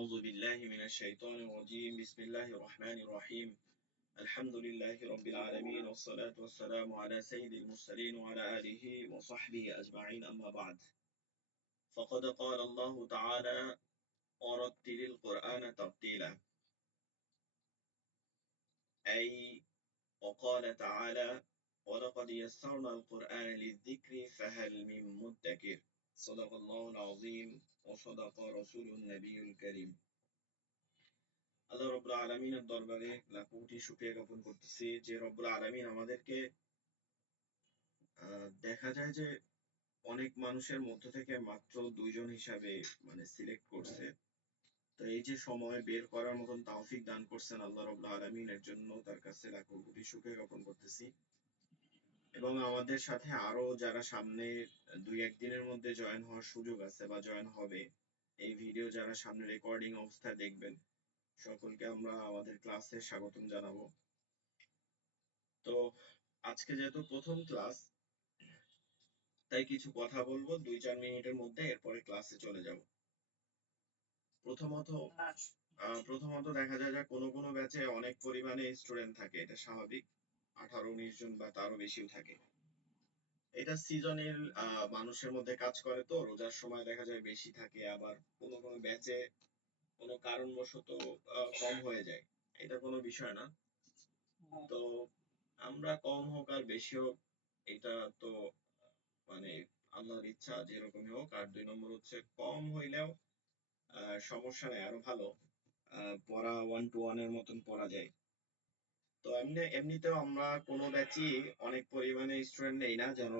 أعوذ بالله من الشيطان الرجيم بسم الله الرحمن الرحيم الحمد لله رب العالمين والصلاة والسلام على سيد المرسلين وعلى آله وصحبه أجمعين أما بعد فقد قال الله تعالى ورتل القرآن ترتيلا أي وقال تعالى ولقد يسرنا القرآن للذكر فهل من مدكر صدق الله العظيم وصدق رسول النبي الكريم আল্লাহ রব্বুল আলামিনের দরবারে লাখো কোটি শুকরিয়া জ্ঞাপন করতেছি যে রব্বুল আলামিন আমাদেরকে দেখা যায় যে অনেক মানুষের মধ্য থেকে মাত্র ২ জন হিসাবে মানে সিলেক্ট করছে। তো এই যে সময় বের করার মতন তৌফিক দান করছেন আল্লাহ রব্বুল আলামিন, এর জন্য তার কাছে লাখো কোটি শুকরিয়া জ্ঞাপন করতেছি। এবং আমাদের সাথে আরো যারা সামনে ২-১ দিনের মধ্যে জয়েন হওয়ার সুযোগ আছে বা জয়েন হবে, এই ভিডিও যারা সামনে রেকর্ডিং অবস্থায় দেখবেন, সকলকে আমরা আমাদের ক্লাসে স্বাগতম জানাবো। তো আজকে যেহেতু প্রথম ক্লাস, তাই কিছু কথা বলবো ২-৪ মিনিটের মধ্যে, এরপরে ক্লাসে চলে যাব। প্রথমত দেখা যায় যে কোনো ব্যাচে অনেক পরিমাণে স্টুডেন্ট থাকে, এটা স্বাভাবিক। 18-19 জন বা তারও বেশিও থাকে। এটা সিজনের মানুষের মধ্যে কাজ করে, তো রোজার সময় দেখা যায় বেশি থাকে, আবার কোনো ব্যাচে কোনো কারণবশত কম হয়ে যায়। এটা কোনো বিষয় না। তো আমরা কম হোক আর বেশি হোক, এটা তো মানে আল্লাহর ইচ্ছা, যেরকমই হোক। আর ২ নম্বর হচ্ছে কম হইলেও সমস্যা নাই, আরো ভালো পড়া 1 to 1 এর মতন পড়া যায়। তো এমনিতেও আমরা কোনো ব্যাচই অনেক পরিমাণে স্টুডেন্ট নেই না, যেন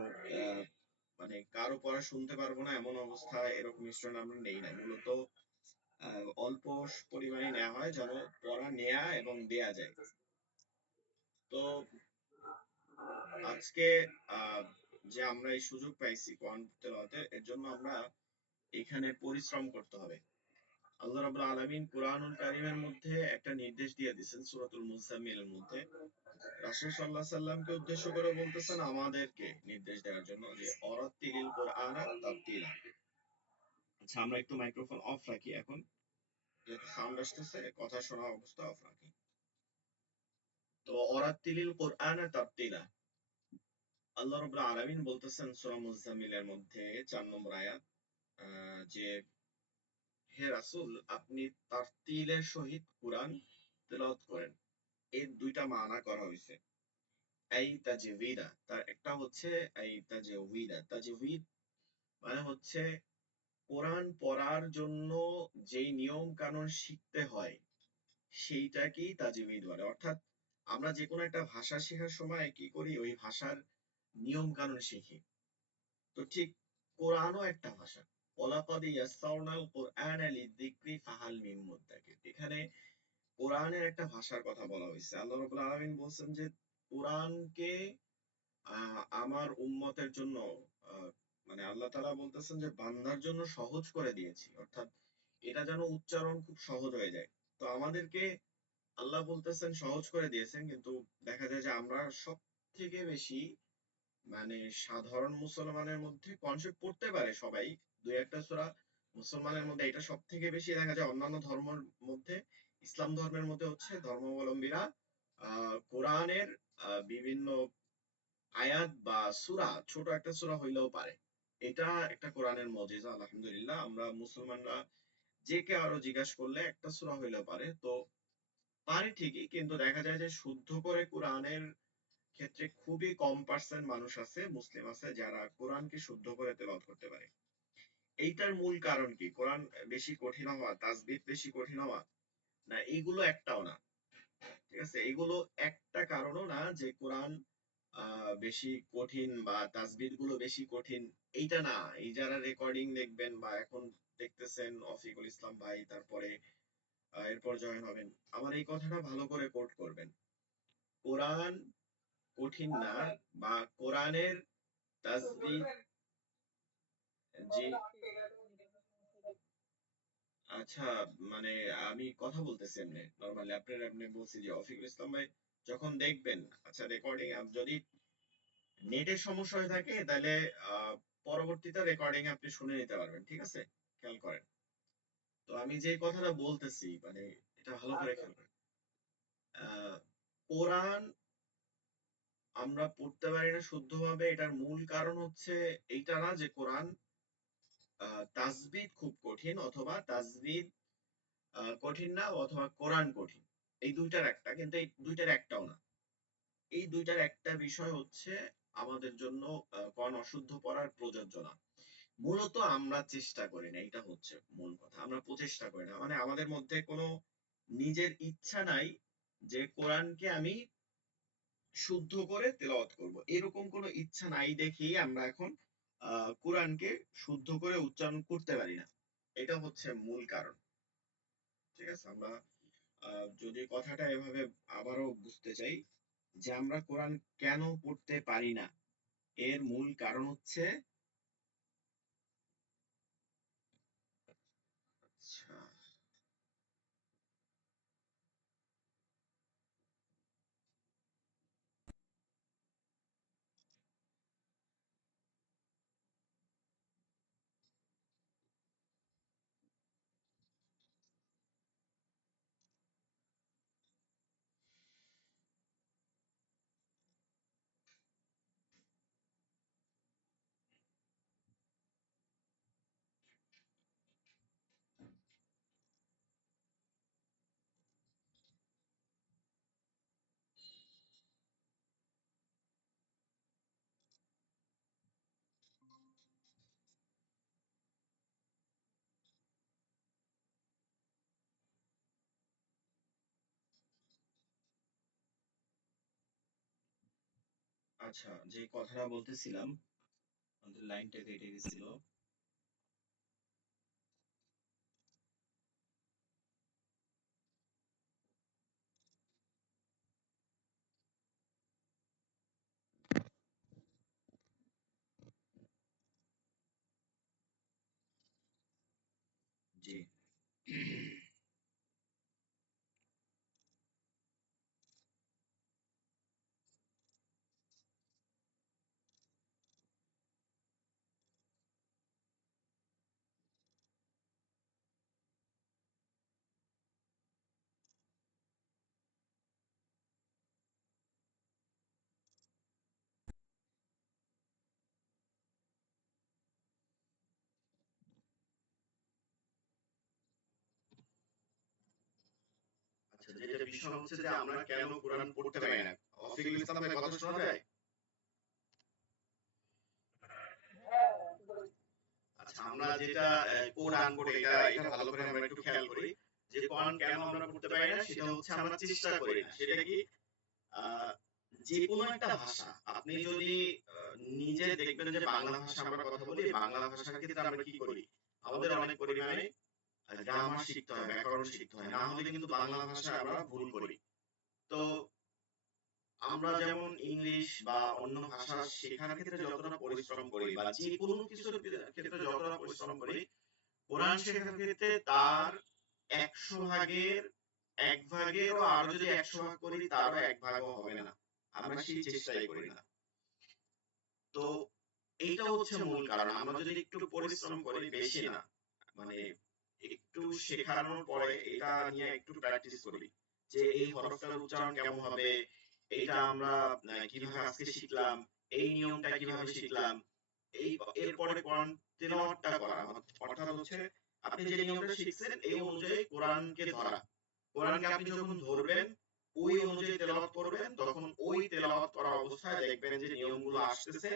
মানে কারো পড়া শুনতে পারবো না এমন অবস্থা, এরকম স্টুডেন্ট আমরা নেই না। মূলত অল্প পরিমাণে নেওয়া হয় যেন পড়া নেয়া এবং দেয়া যায়। তো আজকে যে আমরা এই সুযোগ পাইছি কোরআন তেলাওয়াতের, এর জন্য আমরা এখানে পরিশ্রম করতে হবে। আল্লাহ রাব্বুল আলামিন কুরআনুল কারীমের মধ্যে একটা নির্দেশ দিয়ে দিয়েছেন সূরাতুল মুজাম্মিলের মধ্যে। রাসূল সাল্লাল্লাহু আলাইহি সাল্লামকে উদ্দেশ্য করে বলতেছেন আমাদেরকে নির্দেশ দেওয়ার জন্য যে অরাত্তিলিল কুরআনা তারতিলা। আচ্ছা, আমরা একটু মাইক্রোফোন অফ রাখি এখন, যেহেতু সাউন্ড আসতেছে, কথা শোনা অবস্থা অফ রাখি। তো অরাত্তিলিল কুরআনা তারতিলা, আল্লাহ রাব্বুল আলামিন বলতেছেন সূরা মুজাম্মিলের মধ্যে ৪ নম্বর আয়াত, যে হে রাসূল আপনি তারতিলের সহিত কুরআন তেলাওয়াত করেন। এর ২টা মানা করা হয়েছে। এই তাজভিদা, তার একটা হচ্ছে এই তাজভিদা। তাজভিদ মানে হচ্ছে কোরআন পড়ার জন্য যেই নিয়ম কানুন শিখতে হয় সেইটাকেই তাজভিদ বলে। অর্থাৎ আমরা যে কোনো একটা ভাষা শেখার সময় কি করি, ওই ভাষার নিয়ম কানুন শিখি। তো ঠিক কোরআনও একটা ভাষা। ওয়ালাকাদ ইয়াসসারনাল কুরআনা লিযিকরি ফাহাল মিন মুদ্দাকির। এখানে কোরআনের একটা ভাষার কথা বলা হয়েছে। আল্লাহ রাব্বুল আলামিন বলছেন যে কোরআনকে আমার উম্মতের জন্য মানে আল্লাহ তাআলা বলতেছেন যে বান্দার জন্য সহজ করে দিয়েছি। অর্থাৎ এটা যেন উচ্চারণ খুব সহজ হয়ে যায়। তো আমাদেরকে আল্লাহ বলতেছেন সহজ করে দিয়েছেন, কিন্তু দেখা যায় যে আমরা সবথেকে বেশি মানে সাধারণ মুসলমানের মধ্যে কনসেপ্ট পড়তে পারে সবাই, ২-১টা সূরা। মুসলমানের মধ্যে এটা সবথেকে বেশি দেখা যায়। অন্যান্য ধর্মের মধ্যে, ইসলাম ধর্মের মধ্যে হচ্ছে ধর্মাবলম্বীরা কোরআনের বিভিন্ন আয়াত বা সূরা, ছোট একটা সূরা হইলেও পারে। এটা একটা কোরআনের মুজিজা। আলহামদুলিল্লাহ, আমরা মুসলমানরা যে কেউ আরো জিজ্ঞাসা করলে একটা সূরা হইলেও পারে। তো পারে ঠিকই, কিন্তু দেখা যায় যে শুদ্ধ করে কোরআনের ক্ষেত্রে খুবই কম পার্সেন্ট মানুষ আছে, মুসলিম আছে, যারা কোরআনকে শুদ্ধ করে তেলাওয়াত করতে পারে। এইটার মূল কারণ কি? কোরআন বেশি কঠিন হওয়া, তাজবিদ বেশি কঠিন হওয়া? না, এইগুলো একটাও না। ঠিক আছে, এগুলো একটা কারণও না যে কোরআন বেশি কঠিন বা তাজবিদ গুলো বেশি কঠিন, এইটা না। এই যারা রেকর্ডিং দেখবেন বা এখন দেখতেছেন অফিকুল ইসলাম ভাই, তারপরে এরপর জয়েন হবেন, আমার এই কথাটা ভালো করে কোট করবেন। কোরআন কঠিন না, বা কোরআনের তাজবিদ, জি আচ্ছা, মানে আমি কথা বলতেছি এমনি নরমালি, আপনার এমনি বলছি যে অফিকুল ইসলাম ভাই যখন দেখবেন, আচ্ছা রেকর্ডিং যদি নেটের সমস্যা হয়ে থাকে তাহলে পরবর্তীতে রেকর্ডিং আপনি শুনে নিতে পারবেন। ঠিক আছে, খেয়াল করেন। তো আমি যে কথাটা বলতেছি মানে এটা ভালো করে খেয়াল করেন। আহ, কোরআন আমরা পড়তে পারি না শুদ্ধভাবে, এটার মূল কারণ হচ্ছে এইটা না যে কোরআন তাজবিদ খুব কঠিন, অথবা তাজবিদ কঠিন না, অথবা কোরআন কঠিন। এই দুইটার একটা, কিন্তু এই দুইটার একটাও না। এই দুইটার একটা বিষয় হচ্ছে আমাদের জন্য কোরআন অশুদ্ধ পড়ার প্রযোজ্য না। মূলত আমরা চেষ্টা করি না, এটা হচ্ছে মূল কথা। আমরা প্রচেষ্টা করি না, মানে আমাদের মধ্যে কোনো নিজের ইচ্ছা নাই যে কোরআনকে আমি শুদ্ধ করে তেলাওয়াত করব, এরকম কোনো ইচ্ছা নাই দেখেই আমরা এখন কোরআনকে শুদ্ধ করে উচ্চারণ করতে পারি না। এটা হচ্ছে মূল কারণ। ঠিক আছে, আমরা যদি কথাটা এভাবে আবারও বুঝতে চাই যে আমরা কোরআন কেন পড়তে পারি না, এর মূল কারণ হচ্ছে আচ্ছা আচ্ছা, যে কথাটা বলতেছিলাম, আমাদের লাইনটা কেটে গেছিল। জি। আচ্ছা, যেটা বিষয় হচ্ছে যে আমরা কেন কোরআন পড়তে পারি না। রফিকুল ইসলাম ভাই, কথা শোনা যায়? আচ্ছা, আমরা যেটা কোরআন পড়ি, এটা এটা ভালো করে আমরা একটু খেয়াল করি যে কোরআন কেন আমরা পড়তে পারি না, সেটা হচ্ছে আমরা চেষ্টা করি না। সেটা কি, আহ, যে কোনো একটা ভাষা আপনি যদি নিজে দেখবেন যে বাংলা ভাষা আমরা কথা বলি, বাংলা ভাষার ক্ষেত্রে আমরা কি করি, আমাদের অনেক পরিমাণে গ্রামার শিখতে হয়, ব্যাকরণ শিখতে হয়, না হলে কিন্তু বাংলা ভাষায় আমরা ভুল করি। তো আমরা যেমন ইংলিশ বা অন্য ভাষা শেখার ক্ষেত্রে যতটা পরিশ্রম করি, বা যে কোনো কিছুর ক্ষেত্রে যতটা পরিশ্রম করি, কোরআন শেখার ক্ষেত্রে তার 100 ভাগের 1 ভাগেরও, আরো যদি 100 ভাগ করি তারও 1 ভাগও হবে না। আমরা সেই চেষ্টাই করি না। তো এইটা হচ্ছে মূল কারণ। আমরা যদি একটু পরিশ্রম করি, বেশি না, মানে একটু শেখানোর পরে এটা নিয়ে একটু প্র্যাকটিস করি যে এই হরফটার উচ্চারণ কেমন হবে, এইটা আমরা কিভাবে আজকে শিখলাম, এই নিয়মটা কিভাবে শিখলাম, এই এরপরে কোরআন তেলাওয়াতটা করা, অর্থাৎ হচ্ছে আপনি যে নিয়মটা শিখছেন এই অনুযায়ী কোরআনকে ধরা। কোরআনকে আপনি যখন ধরবেন, ওই অনুযায়ী তেলাওয়াত করবেন, তখন ওই তেলাওয়াত করা অবস্থায় দেখবেন যে নিয়মগুলো আসতেছে,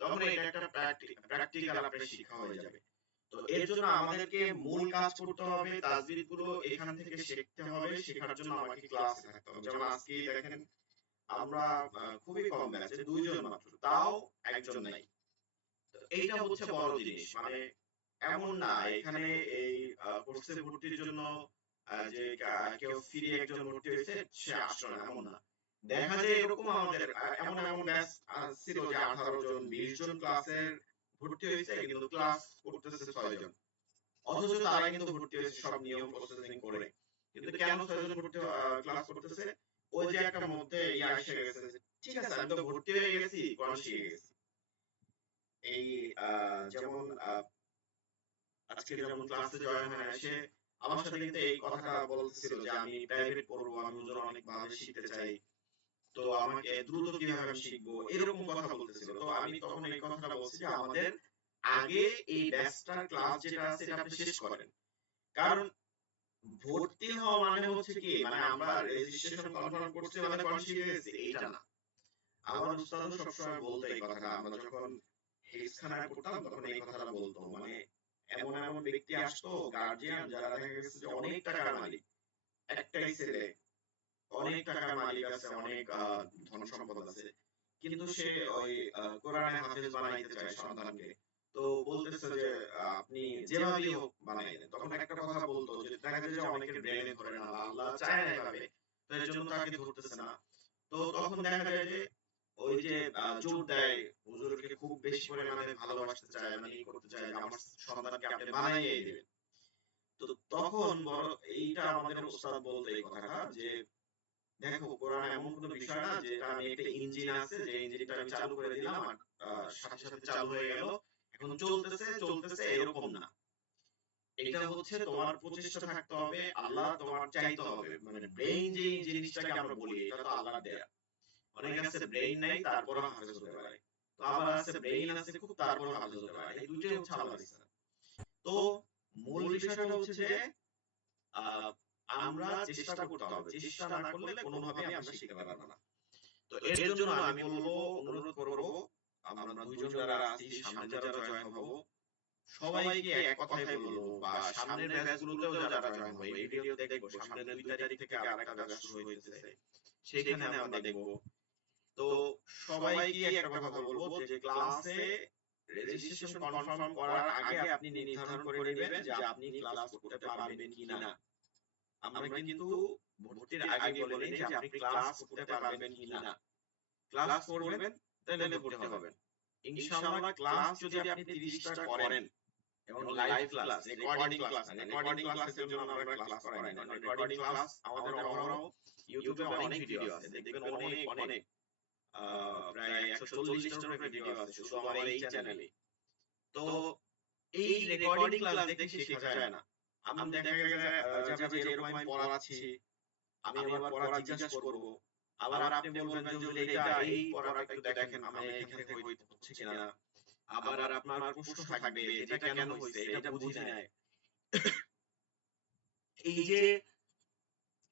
তখন এটা একটা প্র্যাকটিক্যাল আপনার শিক্ষা হয়ে যাবে। তো এর জন্য আমাদেরকে মূল কাজ করতে হবে, তাজবিদ গুলো এখান থেকে শিখতে হবে। শেখার জন্য আমাকে ক্লাসে থাকতে হবে। যেমন আজকে দেখেন আমরা খুবই কম ব্যাচে, 2 জন মাত্র, তাও একজন নাই। তো এইটা হচ্ছে বড় জিনিস। মানে এমন না এখানে এই কোর্সে ভর্তির জন্য যে কেউ ফ্রি একজন ভর্তি হয়েছে সে আসলো না, এমন না। দেখা যায় এরকম আমাদের এমন এমন ব্যাচ ছিল যে 18 জন 20 জন ক্লাসের ভর্তি হয়েছে, কিন্তু ক্লাস করতেছে 6 জন। অথচ তারাই কিন্তু ভর্তি হয়েছে সব নিয়ম প্রসেসিং করে। কিন্তু কেন 6 জন ভর্তি ক্লাস করতেছে? ওই যে একটা মধ্যে ইয়া এসে গেছে যে, ঠিক আছে আমি তো ভর্তি হয়ে গেছি, কোরআন শিখে গেছি। এই যেমন আজকে যেমন ক্লাসে জয়েন হয়ে আসে আমার সাথে কিন্তু এই কথাটা বলতেছিল যে আমি প্রাইভেট পড়বো, আমি হুজুর অনেক ভাবে শিখতে চাই, তো আমাকে দ্রুত কিভাবে আমি শিখবো, এরকম কথা বলতেছিল। তো আমি তখন এই কথাটা বলছি যে আমাদের আগে এই ব্যাচটার ক্লাস যেটা আছে এটা আপনি শেষ করেন। কারণ ভর্তি হওয়া মানে হচ্ছে কি, মানে আমরা রেজিস্ট্রেশন কনফার্ম করছি মানে কোন শিখে গেছি এইটা না। আমার উস্তাদও সবসময় বলতো এই কথাটা, আমরা যখন হেফজখানায় পড়তাম তখন এই কথাটা বলতো, মানে এমন এমন ব্যক্তি আসতো গার্জিয়ান যারা দেখা গেছে যে অনেক টাকার মালিক, একটাই ছেলে, অনেক টাকার মালিক আছে, অনেক ধন সম্পদ আছে, কিন্তু সে ওই কোরআনে হাফেজ বানাইতে চায় সন্তানকে। তো বলতেছে যে আপনি যেভাবেই হোক বানাই দেন। তখন একটা কথা বলতো যে দেখা যায় যে অনেকের ব্রেনে ধরে না বা আল্লাহ চায় না এভাবে, তো এর জন্য তাকে ধরতেছে না। তো তখন দেখা যায় যে ওই যে জোর দেয়, হুজুরকে খুব বেশি পরিমাণে ভালোবাসতে চায়, মানে এই করতে চায় যে আমার সন্তানকে আপনি বানাইয়ে দিবেন। তো তখন বড় এইটা আমাদের উস্তাদ বলতো এই কথাটা যে দেখো কোরআন এমন কোনো বিষয় না যেটা আমি একটা ইঞ্জিন আছে যে ইঞ্জিনটা আমি চালু করে দিলাম আর সাথে সাথে চালু হয়ে গেল, এখন চলতেছে চলতেছে, এরকম না। এটা হচ্ছে তোমার প্রচেষ্টা থাকতে হবে, আল্লাহ তোমার চাইতে হবে, মানে ব্রেইন যে জিনিসটাকে আমরা বলি এটা তো আল্লাহর দেয়া। অনেক আছে ব্রেইন নাই তারপরও হাফেজ হতে পারে, তো আবার আছে ব্রেইন আছে খুব তারপরও হাফেজ হতে পারে, এই দুইটাই হচ্ছে আল্লাহর ইচ্ছা। তো মূল বিষয়টা হচ্ছে যে আহ আমরা চেষ্টা করতে হবে, চেষ্টা না করলে কোনোভাবেই আমরা শিখতে পারবো না। তো এর জন্য আমি বলবো, অনুরোধ করবো, আমরা দুইজন যারা আছি সামনে যারা জয়েন হব সবাইকে এক কথাই বলবো, বা সামনের ব্যাচ গুলোতেও যারা জয়েন হবে, এই ভিডিও দেখবো সামনের 2 তারিখ থেকে আরেকটা ব্যাচ শুরু হইতেছে, সেখানে আমরা দেখবো। তো সবাইকে একটা কথা বলবো যে ক্লাসে রেজিস্ট্রেশন কনফার্ম করার আগে আপনি নির্ধারণ করে নেবেন যে আপনি ক্লাস করতে পারবেন কিনা। আমরা কিন্তু ভর্তির আগে বলে নেই যে আপনি ক্লাস করতে পারবেন কিনা। ক্লাস করবেন তাহলে ভর্তি হবেন ইনশাআল্লাহ। ক্লাস যদি আপনি 30টা করেন এবং লাইভ ক্লাস, রেকর্ডিং ক্লাস না, রেকর্ডিং ক্লাসের জন্য আমরা ক্লাস করাই না, রেকর্ডিং ক্লাস আমাদের অহরহ ইউটিউবে অনেক ভিডিও আছে, দেখবেন অনেক অনেক প্রায় 140টার উপরে ভিডিও আছে শুধু আমার এই চ্যানেলে। তো এই রেকর্ডিং ক্লাস দেখে শেখা যায় না। আমি দেখা যাবে যে এরকম আমি পড়াচ্ছি, আমি আবার পড়া জিজ্ঞাসা করব, আবার আপনি বলবেন যে হুজুর এটা এই পড়াটা একটু দেখেন আমি এখান থেকে হচ্ছে কিনা, আবার আপনার প্রশ্ন থাকবে যেটা কেন হইছে এটা বুঝি নাই। এই যে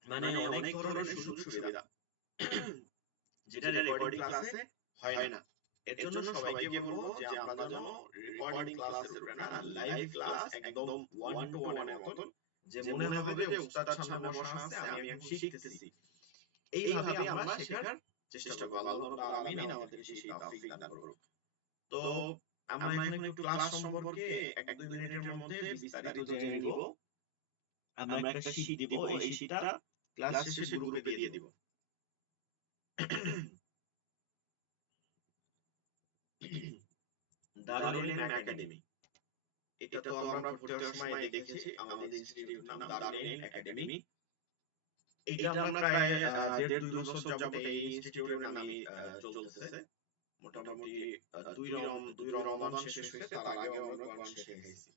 মানে অনেক ধরনের সুযোগ সুবিধা যেটা রেকর্ডিং ক্লাসে হয় না। এর জন্য সবাইকে বলবো যে আমরা যেন রেকর্ডিং ক্লাসের উপরে না, লাইভ ক্লাস একদম 1 to 1 এর মতন, যে মনে হবে যে উস্তাদ সামনে বসা আছে আমি এখন শিখতেছি, এইভাবে আমরা শেখার চেষ্টা করব। আল্লাহ রাব্বুল আলামিন আমাদের সেই তৌফিক দান করুন। তো আমরা এখন একটু ক্লাস সম্পর্কে 1-2 মিনিটের মধ্যে বিস্তারিত জেনে নিব। আমরা একটা শীট দিব, এই শীটটা ক্লাস শেষে গ্রুপে দিয়ে দিব। দারুল ইলম একাডেমি, এটা তো আমরা ভর্তি হওয়ার সময় দেখেছি, আমাদের ইনস্টিটিউট নাম দারুল ইলম একাডেমি। এটা আমরা প্রায় 1.5-2 বছর যাবত এই ইনস্টিটিউটের নামে চলতেছে। মোটামুটি 2 রমাদান শেষ হয়েছে, তার আগেও আমরা কোরআন শিখাইছি।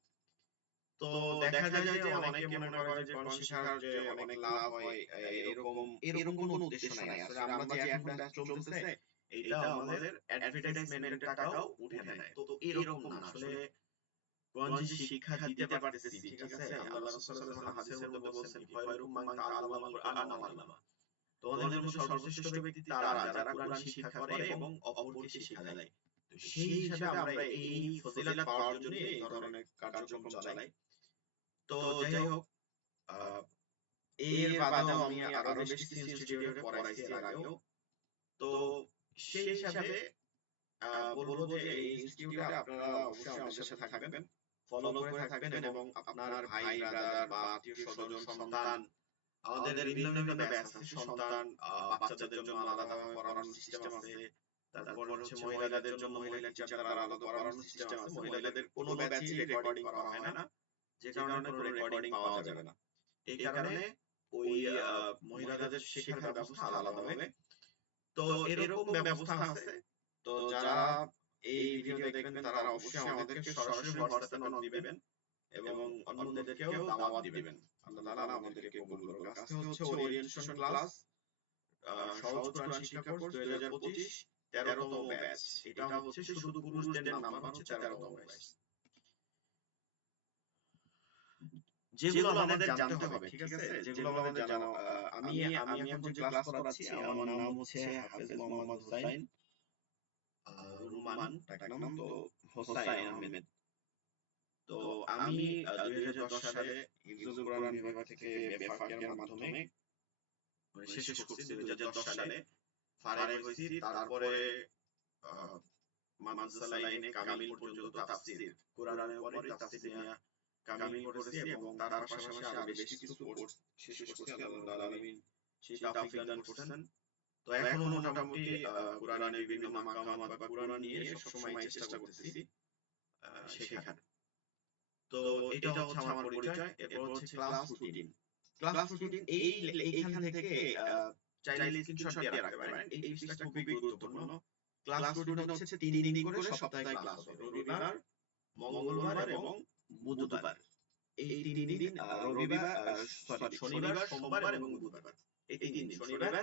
তো দেখা যায় যে অনেকে মনে করে যে কোরআন শেখার যে অনেক লাভ হয়, এরকম কোনো উদ্দেশ্য নাই। আসলে আমরা যে এখন ব্যাচ চলতেছে এইটা আমাদের অ্যাডভার্টাইজমেন্টের টাকাও উঠে নেয়, তো এরকম না। আসলে কোরআন যে শিক্ষা দিতে পারতেছি, ঠিক আছে, আল্লাহ রাসূল সাল্লাল্লাহু আলাইহি ওয়াসাল্লাম হাদিসের মধ্যে বলছেন খায়রুকুম মান তাআল্লামাল কুরআন ওয়া আল্লামা, তোমাদের মধ্যে সর্বশ্রেষ্ঠ ব্যক্তি তারা যারা কোরআন শিক্ষা করে এবং অপরকে শিক্ষা দেয়। তো সেই হিসাবে আমরা এই ফজিলত পাওয়ার জন্য এই ধরনের কার্যক্রম চালাই। তো যাই হোক, এর বাদেও আমি আরো বেশ কিছু ইনস্টিটিউটে পড়াইছি এর আগেও। তো সেই হিসাবে বলবো যে এই ইনস্টিটিউটে আপনারা অবশ্যই আমাদের সাথে থাকবেন, ফলো করে থাকবেন, এবং আপনার ভাই ব্রাদার বা আত্মীয় স্বজন সন্তান, আমাদের ভিন্ন ভিন্ন ব্যাচ আছে, সন্তান বাচ্চাদের জন্য আলাদাভাবে পড়ানোর সিস্টেম আছে, তারপর হচ্ছে মহিলাদের জন্য মহিলা টিচার দ্বারা আলাদা পড়ানোর সিস্টেম আছে। মহিলাদের কোনো ব্যাচই রেকর্ডিং করা হয় না, যে কারণে কোনো রেকর্ডিং পাওয়া যাবে না। এই কারণে ওই মহিলাদের শেখার ব্যবস্থা আলাদা হবে। তো এরকম ব্যবস্থা আছে। তো যারা এই ভিডিও দেখবেন তারা অবশ্যই আমাদেরকে সরাসরি হোয়াটসঅ্যাপে নক দিবেন এবং অন্যদেরকেও দাওয়াত দিবেন। আল্লাহ তাআলা আমাদেরকে কবুল করুক। আজকে হচ্ছে ওরিয়েন্টেশন ক্লাস, সহজ কোরআন শিক্ষা কোর্স 2025 13তম ব্যাচ। এটা হচ্ছে শুধু পুরুষদের নাম্বার হচ্ছে 13তম ব্যাচ। যেগুলো আমাদের জানতে হবে, ঠিক আছে? যেগুলো আমাদের জানা, আমি এখন যে ক্লাস করাচ্ছি, আমার নাম হচ্ছে হাফেজ মোহাম্মদ হুসাইন রুমান, ডাক নাম তো হোসাইন আহমেদ। তো আমি 2010 সালে হিফজুল কোরআন বিভাগ থেকে বেফাকের মাধ্যমে শেষ করছি 2010 সালে, ফারেগ হইছি। তারপরে মাদ্রাসা লাইনে কামিল পর্যন্ত তাফসীর কোরআনের উপরে তাফসীর নিয়ে কামিল করেছি এবং তার পাশাপাশি আরো বেশ কিছু কোর্স শেষ করছি। আল্লাহ রাব্বুল আলামিন সেই তৌফিক দান করছেন। তো এখনো মোটামুটি কোরআনের বিভিন্ন মাকামাত বা কোরআন নিয়ে সবসময় চেষ্টা করতেছি শেখার। তো এটা হচ্ছে আমার পরিচয়। এরপর হচ্ছে ক্লাস রুটিন। ক্লাস রুটিন এইখান থেকে চাইলে স্ক্রিনশট দিয়ে রাখতে পারেন। এই জিনিসটা খুবই গুরুত্বপূর্ণ। ক্লাস রুটিন হচ্ছে 3 দিন করে সপ্তাহে ক্লাস হবে। রবিবার, মঙ্গলবার এবং বুধবার। এই 3 দিন, শনিবার, সোমবার এবং বুধবার। এই 3 দিন, শনিবার,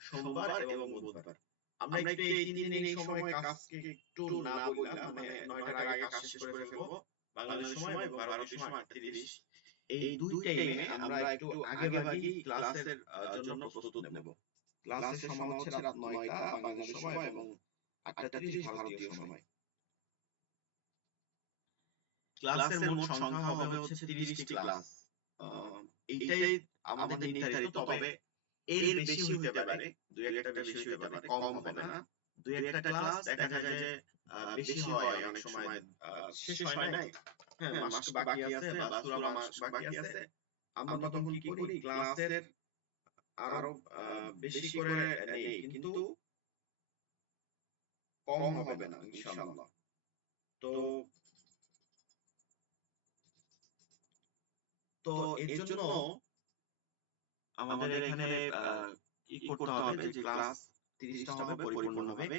সোমবার এবং বুধবার। আমরা একটু এই 3 দিন এই সময় কাজকে একটু না বইলা, মানে 9টার আগে কাজ শেষ করে ফেলবো বাংলাদেশ সময় এবং ভারতীয় সময় 8:30। এই দুই টাইমে আমরা একটু আগেভাগেই ক্লাসের জন্য প্রস্তুতি নেব। ক্লাসের সময় হচ্ছে রাত 9টা বাংলাদেশ সময় এবং 8:30 ভারতীয় সময়। ক্লাসের মোট সংখ্যা হবে হচ্ছে 30টি ক্লাস। এইটাই আমাদের নির্ধারিত, তবে এর বেশি হতে পারে, দুই একটা বেশি হতে পারে, কম হবে না। দুই একটা ক্লাস দেখা যায় যে বেশি হয়, অনেক সময় শেষ হয় নাই, হ্যাঁ মাস বাকি আছে বা সূরা মাস বাকি আছে, আমরা তখন কি করি, ক্লাসের আরো বেশি করে নেই, কিন্তু কম হবে না ইনশাআল্লাহ। তো এর জন্য আমাদের এখানে কি করতে হবে, যে ক্লাস 30টা হবে পরিপূর্ণভাবে।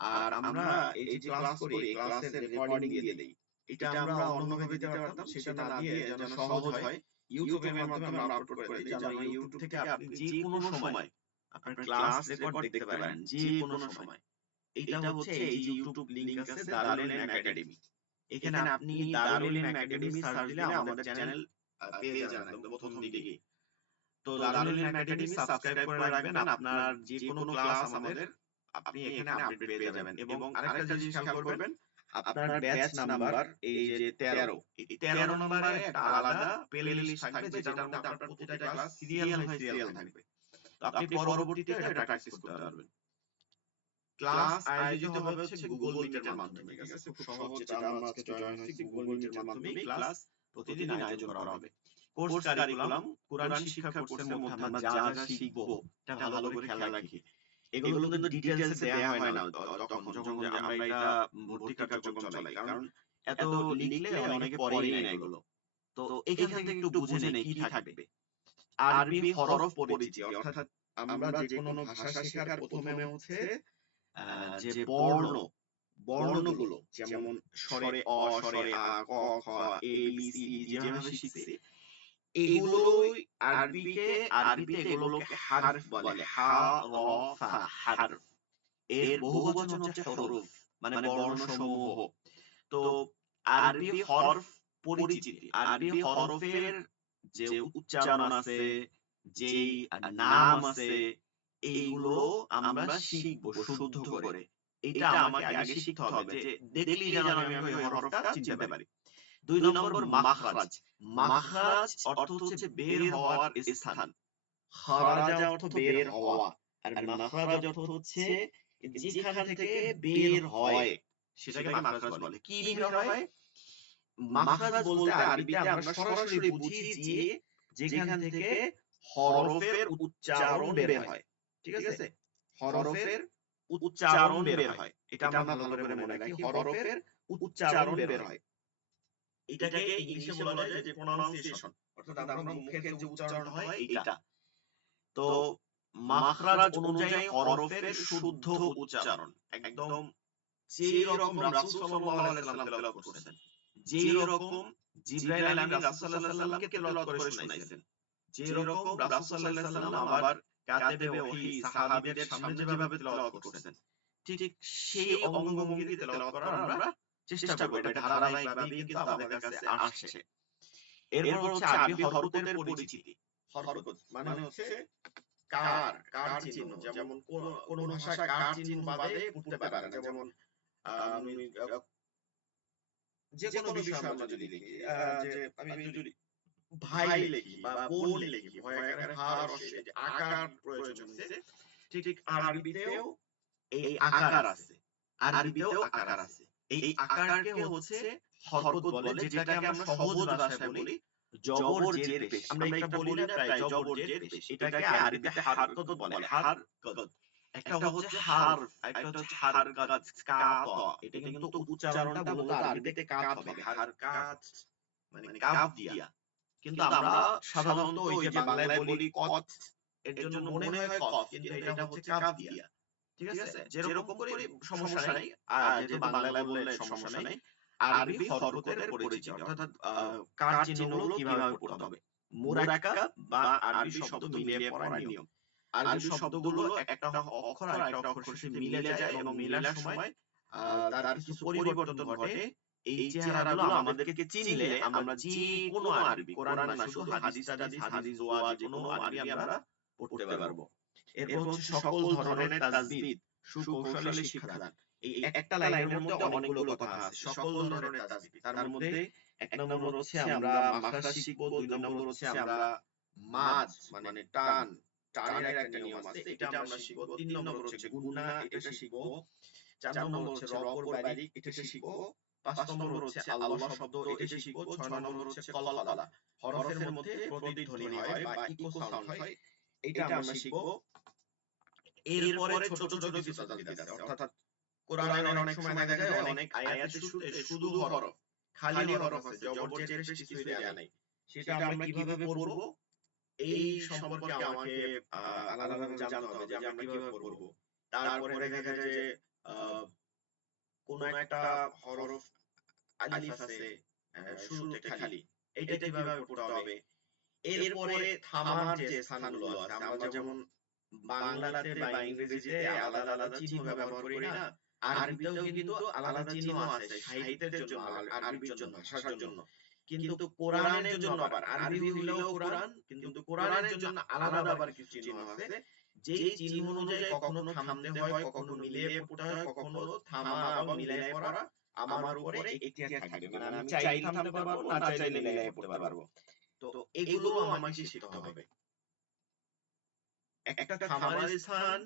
আর আমরা এই যে ক্লাস করি, এই ক্লাসের রেকর্ডিং দিয়ে দেই। এটা আমরা অন্যভাবে দিতে পারতাম, সেটা না দিয়ে যেন সহজ হয় ইউটিউবের মাধ্যমে আমরা আপলোড করে দিই, যেন ইউটিউব থেকে আপনি যে কোনো সময় আপনার ক্লাস রেকর্ড দেখতে পারেন, যে কোনো সময়। এটা হচ্ছে এই যে ইউটিউব লিংক আছে দারুল ইলম একাডেমি। এখানে আপনি দারুল ইলম একাডেমি সার্চ দিলে আমাদের চ্যানেল পেয়ে যাবেন একদম প্রথম দিকে। তো দারুল ইলম একাডেমি সাবস্ক্রাইব করে রাখবেন। আপনার যে কোনো ক্লাস আমাদের আপনি এখানে আপডেট পেয়ে যাবেন। এবং আরেকটা জিনিস খেয়াল করবেন, আপনার ব্যাচ নাম্বার এই যে 13, এই 13 নম্বরে একটা আলাদা প্লেলিস্ট থাকবে, যেটার মধ্যে আপনার প্রতিটা ক্লাস সিরিয়াল বাই সিরিয়াল থাকবে। তো আপনি পরবর্তীতে এটা প্র্যাকটিস করতে পারবেন। ক্লাস আয়োজিত হবে হচ্ছে গুগল মিটের মাধ্যমে, ঠিক আছে? খুব সহজ, যেটা আমরা আজকে জয়েন হয়েছি, গুগল মিটের মাধ্যমে ক্লাস প্রতিদিন আয়োজন করা হবে। কোর্স কারিকুলাম, কোরআন শিক্ষা কোর্সের মধ্যে আমরা যা যা শিখবো এটা ভালো করে খেয়াল রাখি। এগুলো কিন্তু ডিটেইলসে দেয়া হয় না তখন যখন আমরা এটা ভর্তি কার্যক্রম চালাই, কারণ এত লিখলে অনেকে পড়েই না এগুলো। তো এখান থেকে একটু বুঝে নেই কি থাকবে। আরবি হরফ পরিচিতি, অর্থাৎ আমরা যে কোনো ভাষা শেখার প্রথমে হচ্ছে যে বর্ণগুলো, যেমন স্বরে অ, স্বরে আ, ক, খ, এ, বি, সি, যেভাবে শিখছি, এগুলোই আরবিতে এগুলোকে হারফ বলে। হা, র, ফা, হারফ। এর বহুবচন হচ্ছে হরফ, মানে বর্ণসমূহ। তো আরবি হরফ পরিচিতি, আরবি হরফের যে উচ্চারণ আছে, যেই নাম আছে, এইগুলো আমরা শিখবো শুদ্ধ করে। এটা আমাকে আগে শিখতে হবে, যে দেখলেই যেন আমি ওই হরফটা চিনতে পারি। 2 নম্বর মাখরাজ। মাখরাজ অর্থ হচ্ছে বের হওয়ার স্থান। খারাজা অর্থ বের হওয়া, আর মাখরাজ অর্থ হচ্ছে যেখান থেকে বের হয় সেটাকে মাখরাজ বলে। কি বের হয়? মাখরাজ বলতে আরবিতে আমরা সরাসরি বুঝি যে যেখান থেকে হরফের উচ্চারণ বের হয়, ঠিক আছে? হরফের উচ্চারণ বের হয়, এটা আমরা ভালো করে মনে রাখি। হরফের উচ্চারণ বের হয়, এটাকে ইংলিশে বলা যায় যে প্রনাউন্সিয়েশন, অর্থাৎ আমরা মুখের যে উচ্চারণ হয় এটা। তো মাখরাজ অনুযায়ী হরফের শুদ্ধ উচ্চারণ একদম যেই রকম রাসূল সাল্লাল্লাহু আলাইহি ওয়াসাল্লাম তেলাওয়াত করতেন, যেই রকম জিবরাইল আমিন রাসূল সাল্লাল্লাহু আলাইহি ওয়াসাল্লামকে তেলাওয়াত করে শোনাইছেন। যেরকম রাসূল সাল্লাল্লাহু আলাইহি ওয়াসাল্লাম আবার কাতেবে ওহী সাহাবীদের সামনে যেভাবে তেলাওয়াত করতেন, ঠিক সেই অঙ্গভঙ্গিতে তেলাওয়াত করার আমরা চেষ্টা করব। এটা ধারাবাহিকভাবেই কিন্তু আমাদের কাছে আসছে। এরপর হচ্ছে আরবি হরকতের পরিচিতি। হরকত মানে হচ্ছে কার চিহ্ন, যেমন কোন ভাষায় কার চিহ্ন বাদে পড়তে পারে না। যেমন আমি যে কোনো বিষয় আমরা যদি লিখি, যে আমি যদি ভাই লিখি বা বোন লিখি, ভয় আকারে হার হচ্ছে যে আকার প্রয়োজন হচ্ছে, ঠিক আরবিতেও এই আকার আছে, আরবিতেও আকার আছে। এই আকারকে হচ্ছে হরকত বলে, যেটাকে আমরা সহজ ভাষায় বলি জবর জের পেশ। আমরা এটা বলি না প্রায় জবর জের পেশ, এটাকে আরবিতে হারকত বলে। হারকত একটা হচ্ছে হারফ, একটা হচ্ছে হারকাত, কাত। এটা কিন্তু উচ্চারণটা মূলত আরবিতে কাত হবে, হারকাত মানে কাফ দিয়া। কিন্তু আমরা সাধারণত ওই যে বাংলায় বলি কত, এর জন্য মনে হয় কফ, কিন্তু এটা হচ্ছে কাফ দিয়া। ঠিক আছে, যেরকম করে সমস্যা নাই, যেহেতু বাংলায় বললে সমস্যা নাই। আরবি হরকতের পরিচিতি, অর্থাৎ কার চিহ্নগুলো কিভাবে পড়তে হবে, মুরাক্কাব বা আরবি শব্দ মিলিয়ে পড়ার নিয়ম। আরবি শব্দগুলো একটা অক্ষর আরেকটা অক্ষরের সাথে মিলে যায় এবং মেলার সময় তার কিছু পরিবর্তন ঘটে। এই চেহারাগুলো আমাদেরকে চিনলে আমরা যে কোনো আরবি, কোরআন না শুধু হাদিস টাদিস, হাদিস দোয়া, যে কোনো আরবি আমরা পড়তে পারবো। এরপর হচ্ছে সকল ধরনের তাজবিদ, সুকৌশলে শিক্ষাদান। এই একটা লাইনের মধ্যে অনেকগুলো কথা আছে। সকল ধরনের তাজবিদ, তার মধ্যে এক নম্বর হচ্ছে আমরা মাখরাজ শিখবো, দুই নম্বর হচ্ছে আমরা মাদ মানে টানের একটা নিয়ম আছে, এটা আমরা শিখবো। তিন নম্বর হচ্ছে গুন্না, এটা শিখবো। চার নম্বর হচ্ছে রপর বারিক, এটা শিখবো। পাঁচ নম্বর হচ্ছে আল্লাহ শব্দ, এটা শিখবো। ছয় নম্বর হচ্ছে কলকলা, হরফের মধ্যে প্রতিধ্বনি হয় বা ইকো সাউন্ড হয়, এটা আমরা শিখবো। এরপরে ছোট ছোট কিছু তাজবিদ আছে, অর্থাৎ কোরআনের অনেক সময় দেখা যায় অনেক আয়াতের শুরুতে শুধু হরফ, খালি হরফ আছে, জবর জের পেশ কিছুই দেয়া নাই। সেটা আমরা কিভাবে পড়বো এই সম্পর্কে আমাকে আলাদাভাবে জানতে হবে যে আমরা কিভাবে পড়বো। তারপরে দেখা যায় যে কোন একটা হরফ আলিফ আছে শুরুতে খালি, এটা কিভাবে পড়তে হবে। এরপরে থামার যে স্থানগুলো আছে, আমরা যেমন বাংলাতে বা ইংরেজিতে আলাদা আলাদা চিহ্ন ব্যবহার করি না, আরবিতেও কিন্তু আলাদা চিহ্ন আছে সাহিত্যের জন্য, আরবির জন্য, ভাষার জন্য। কিন্তু কোরআনের জন্য আবার আরবি হইলেও কোরআন, কিন্তু কোরআনের জন্য আলাদা আবার কিছু চিহ্ন আছে, যেই চিহ্ন অনুযায়ী কখনো থামতে হয়, কখনো মিলিয়ে পড়তে হয়, কখনো থামা এবং মিলিয়ে পড়া আমার উপরে এখতিয়ার থাকবে। মানে আমি চাইলে থামতে পারবো, না চাইলে মিলিয়ে পড়তে পারবো। তো এগুলো আমাকে শিখতে হবে। একটা থামার স্থান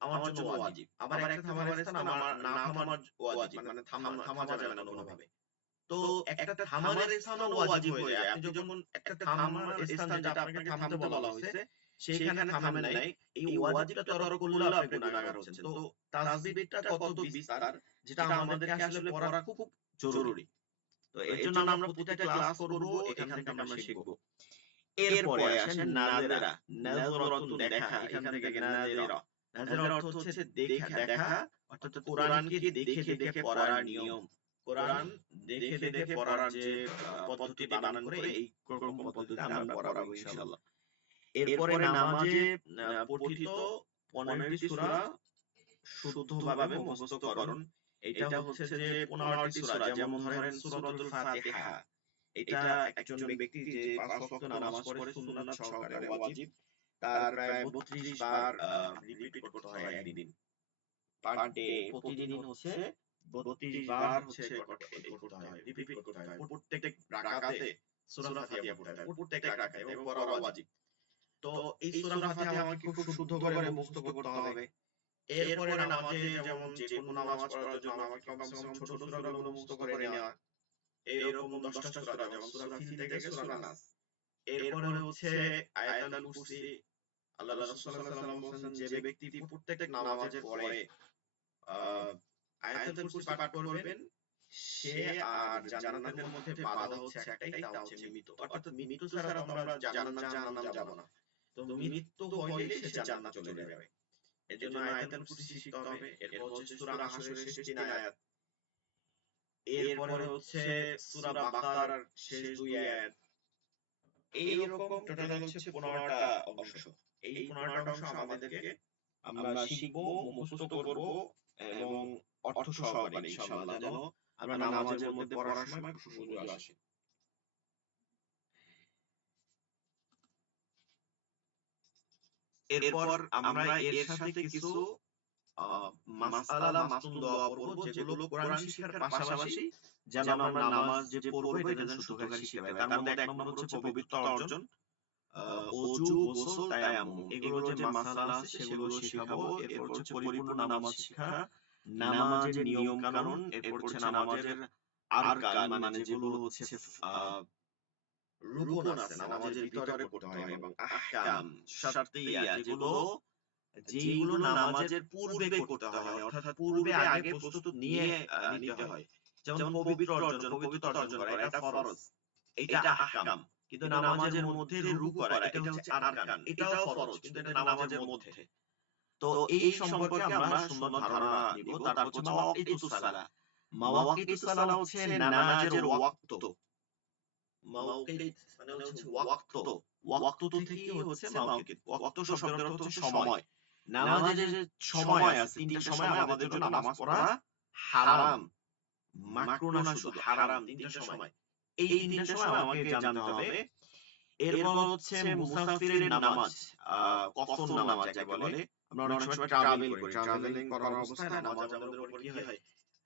আমার জন্য ওয়াজিব, আবার একটা থামার স্থান আমার না থামার ওয়াজিব, মানে থামা যাবে না কোনোভাবে। তো একটা থামার স্থানও ওয়াজিব হয়ে যায়। আপনি যখন একটা থামার স্থান, যেটা আপনাকে থামতে বলা হয়েছে, সেইখানে থামেন নাই, এই ওয়াজিবটা তো আরো করলে আপনি গুনাহগার হচ্ছেন। তো তাসবিহটা কত বিস্তার, যেটা আমাদেরকে আসলে পড়া খুব জরুরি। তো এর জন্য আমরা প্রতিটা ক্লাস করব, এখান থেকে আমরা শিখব। এরপরে আসেন নাযেরা, নাযরাতুন দেখা, এখান থেকে নাযেরা। নাযেরা অর্থ হচ্ছে দেখা, অর্থাৎ কোরআনকে দেখে দেখে পড়ার নিয়ম। কোরআন দেখে দেখে পড়ার যে পদ্ধতি বানান করে, এই পদ্ধতিতে আমরা পড়াবো ইনশাআল্লাহ। এরপরে নামাজে পঠিত 15টি সূরা শুদ্ধভাবে মুখস্থকরণ। এটা হচ্ছে যে 15টি সূরা, যেমন ধরেন সূরাতুল ফাতিহা, এটা একজন ব্যক্তি যে 5 ওয়াক্ত নামাজ পড়ে সুন্নাত সহকারে ওয়াজিব, তার প্রায় 32 বার রিপিট করতে হয় একদিন, পার ডে, প্রতিদিন হচ্ছে 32 বার হচ্ছে করতে হয়, রিপিট করতে হয়। প্রত্যেক রাকাতে সূরা ফাতিহা পড়তে হয়, প্রত্যেক রাকাতে, এবং পড়া ওয়াজিব। তো এই সূরা ফাতিহা আমাকে খুব শুদ্ধ করে মুখস্থ করতে হবে। এরপরে নামাজে, যেমন যে কোনো নামাজ পড়ার জন্য আমাকে কমসে কম ছোট সূরাগুলো মুখস্থ করে নেওয়া, এরকম 10টা সূরা, যেমন সূরা ফিল থেকে সূরা নাস। এরপরে হচ্ছে আয়াতুল কুরসি। আল্লাহ রাসূল সাল্লাল্লাহু আলাইহি ওয়াসাল্লাম বলেছেন, যে ব্যক্তি প্রত্যেক নামাজের পরে আয়াতুল কুরসি পাঠ করবেন, সে আর জান্নাতের মধ্যে বাধা হচ্ছে একটাই, তা হচ্ছে মৃত্যু। অর্থাৎ মৃত্যু ছাড়া তো আমরা জান্নাত জাহান্নাম যাব না। তো মৃত্যু হইলেই সে জান্নাত চলে যাবে। এজন্য আয়াতুল কুরসি শিখতে হবে। এরপর হচ্ছে সূরা হাশরের শেষ 3 আয়াত। এরপরে হচ্ছে সূরা বাকারার শেষ 2 আয়াত, এইরকম টোটাল হচ্ছে 15টা অংশ। এই 15টা অংশ আমাদেরকে আমরা শিখবো, মুখস্থ করব এবং অর্থ সহকারে ইনশাআল্লাহ, যেন আমরা নামাজের মধ্যে পড়ার সময় খুব সুন্দর আসে। এরপর আমরা এর সাথে কিছু মাসআলা মাসনুন দোয়া পড়ব, যেগুলো কোরআন শিক্ষার পাশাপাশি যেন আমরা নামাজ যে পড়বো এটা যেন শুদ্ধভাবে শিখতে পারি। তার মধ্যে এক নম্বর হচ্ছে পবিত্রতা অর্জন, ওযু, গোসল, তায়াম্মুম, এগুলো যে মাসআলা আছে সেগুলো শিখাবো। এরপর হচ্ছে পরিপূর্ণ নামাজ শিক্ষা, নামাজের নিয়ম কানুন, এরপর হচ্ছে নামাজের আরকান মানে যেগুলো হচ্ছে রুকন আছে নামাজের ভিতরে করতে হয়, এবং আহকাম শারতিয়া যেগুলো নামাজের পূর্বে করতে হয়, অর্থাৎ পূর্বে আগে প্রস্তুত নিয়ে নিতে হয়। যেমন পবিত্র অর্জন, পবিত্রতা অর্জন করা এটা ফরজ, এটা আহকাম। কিন্তু নামাজের মধ্যে রুকু করা এটা হচ্ছে আরকান, এটাও ফরজ কিন্তু এটা নামাজের মধ্যে। তো এই সম্পর্কে আমরা সুন্দর ধারণা নিব। তারপর হচ্ছে মাওয়াকিতুস সালাহ। মাওয়াকিতুস সালাহ হচ্ছে নামাজের ওয়াক্ত। মাওয়াকিত মানে হচ্ছে ওয়াক্ত, ওয়াক্ত থেকে হচ্ছে মাওয়াকিত। ওয়াক্ত শব্দের অর্থ হচ্ছে সময়। নামাজের যে সময় আছে, তিনটা সময় আমাদের জন্য নামাজ পড়া হারাম, মাকরুহ না, শুধু হারাম তিনটা সময়। এই তিনটা সময় আমাকে জানতে হবে। এরপর হচ্ছে মুসাফিরের নামাজ, কসর নামাজ যাকে বলে। আমরা অনেক সময় ট্রাভেল করি, ট্রাভেলিং করার অবস্থায় নামাজ আমাদের উপর কি হয়,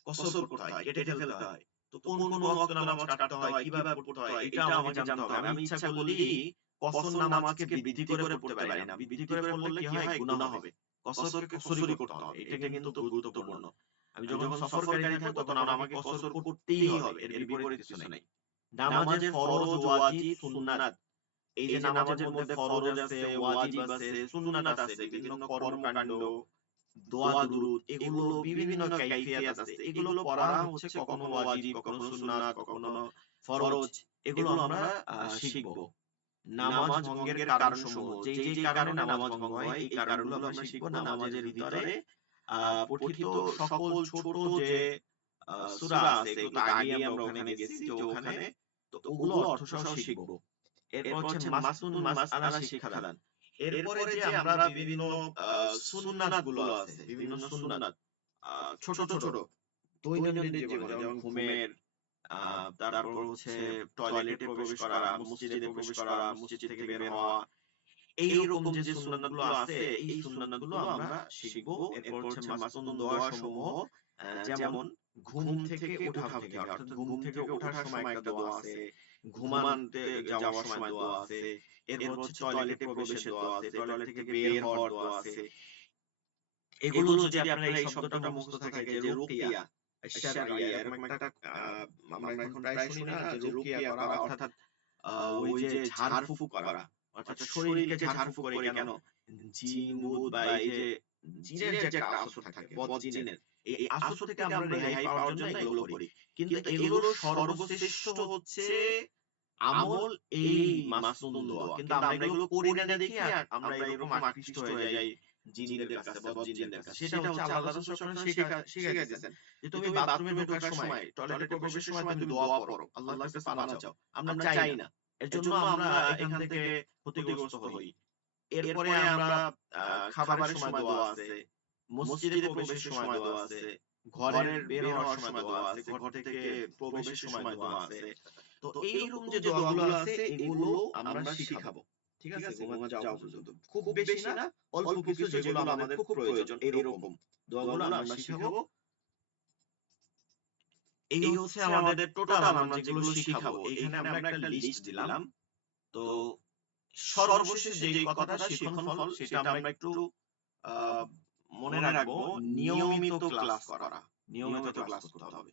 কসর করতে হয়, কেটে ফেলতে হয়। তো কোন কোন ওয়াক্ত নামাজ কাটতে হয়, কিভাবে পড়তে হয়, এটা আমাকে জানতে হবে। আমি ইচ্ছা করলেই কসর নামাজকে বৃদ্ধি করে পড়তে পারি না। বৃদ্ধি করে পড়লে কি হয়, গুনাহ হবে। কসরকে কসরই করতে হবে, এটা কিন্তু গুরুত্বপূর্ণ। আমি যখন সফরকারী থাকবো তখন আমাকে কসর করতেই হবে, এর বিপরীত কিছু নাই। নামাজের ফরজ, ওয়াজিব, সুন্নাত, এই যে নামাজের মধ্যে ফরজ আছে, ওয়াজিব আছে, সুন্নাত আছে, বিভিন্ন কর্মকাণ্ড, দোয়া দুরুদ, এগুলো বিভিন্ন কাইফিয়াত আছে। এগুলো পড়া হচ্ছে কখনো ওয়াজিব, কখনো সুন্নাত, কখনো ফরজ। এগুলো আমরা শিখবো। নামাজ ভঙ্গের কারণসমূহ, যেই যেই কারণে নামাজ ভঙ্গ হয় এই কারণগুলো আমরা শিখবো। নামাজের ভিতরে পঠিত সকল ছোট যে সূরা আছে, এগুলো তো আগে আমরা ওখানে গেছি, যে ওখানে তো ওগুলো অর্থ সহ শিখবো। এরপর হচ্ছে মাসনুন মাসআলা শিক্ষাদান। এরপরে যে আমরা বিভিন্ন সুন্নাত গুলো আছে, বিভিন্ন সুন্নাত ছোট ছোট দৈনন্দিন জীবনে, যেমন ঘুমের, তারপর হচ্ছে টয়লেটে প্রবেশ করা, মসজিদে প্রবেশ করা, মসজিদ থেকে বের হওয়া, এইরকম যে সুন্নাতগুলো আছে এই সুন্নাতগুলো আমরা শিখবো। এরপর হচ্ছে মাসনুন দোয়া সমূহ, যেমন ঘুম থেকে ওঠা থেকে, অর্থাৎ ঘুম থেকে ওঠার সময় একটা দোয়া আছে, ঘুমাতে যাওয়ার সময় দোয়া আছে, এরপর হচ্ছে টয়লেটে প্রবেশের দোয়া আছে, টয়লেট থেকে বের হওয়ার দোয়া আছে। এগুলো যদি আপনারা এই শব্দটা মুখস্থ থাকে, যে রুকিয়া, শারঈয়া, এরকম একটা আমরা এখন প্রায় শুনি না, যে রুকিয়া করা, অর্থাৎ ওই যে ঝাড়ফুঁক করা, অর্থাৎ শরীরকে ঝাড়ফুঁক করে, কেন জিন ভূত বা এই যে জিনের যে একটা আসর থাকে, বদ জিনের, এই আসর থেকে আমরা রেহাই পাওয়ার জন্য এগুলো করি। কিন্তু এগুলোর সর্বশ্রেষ্ঠ হচ্ছে আমল এই মাসনুন দোয়া। কিন্তু আমরা এগুলো করি না দেখি আমরা এরকম আকৃষ্ট হয়ে যাই জিনদের কাছে, বদ জিনদের কাছে। সেটা হচ্ছে আল্লাহ রাসূল সাল্লাল্লাহু আলাইহি ওয়াসাল্লাম শিখাইতেছেন যে তুমি বাথরুমে ঢোকার সময়, টয়লেটে প্রবেশের সময় তুমি দোয়া পড়ো, আল্লাহর কাছে পানা চাও। আমরা চাই না, এর জন্য আমরা এখান থেকে ক্ষতিগ্রস্ত হই। এরপরে আমরা খাবারের সময় দোয়া আছে, মসজিদে প্রবেশের সময় দোয়া আছে, ঘরের বের হওয়ার সময় দোয়া আছে, ঘর থেকে প্রবেশের সময় দোয়া আছে। তো এইরকম যে দোয়াগুলো আছে এগুলো আমরা শিখাবো। ঠিক আছে, ঘুমাতে যাওয়া পর্যন্ত খুব বেশি না, অল্প কিছু যেগুলো আমাদের খুব প্রয়োজন, এরকম দোয়াগুলো আমরা শিখাবো। এই হচ্ছে আমাদের টোটাল আমরা যেগুলো শিখাবো। এখানে আমরা একটা লিস্ট দিলাম। তো সর্বশেষ যে কথাটা শিখন ফল, সেটা আমরা একটু মনে রাখবো, নিয়মিত ক্লাস করা, নিয়মিত ক্লাস করতে হবে।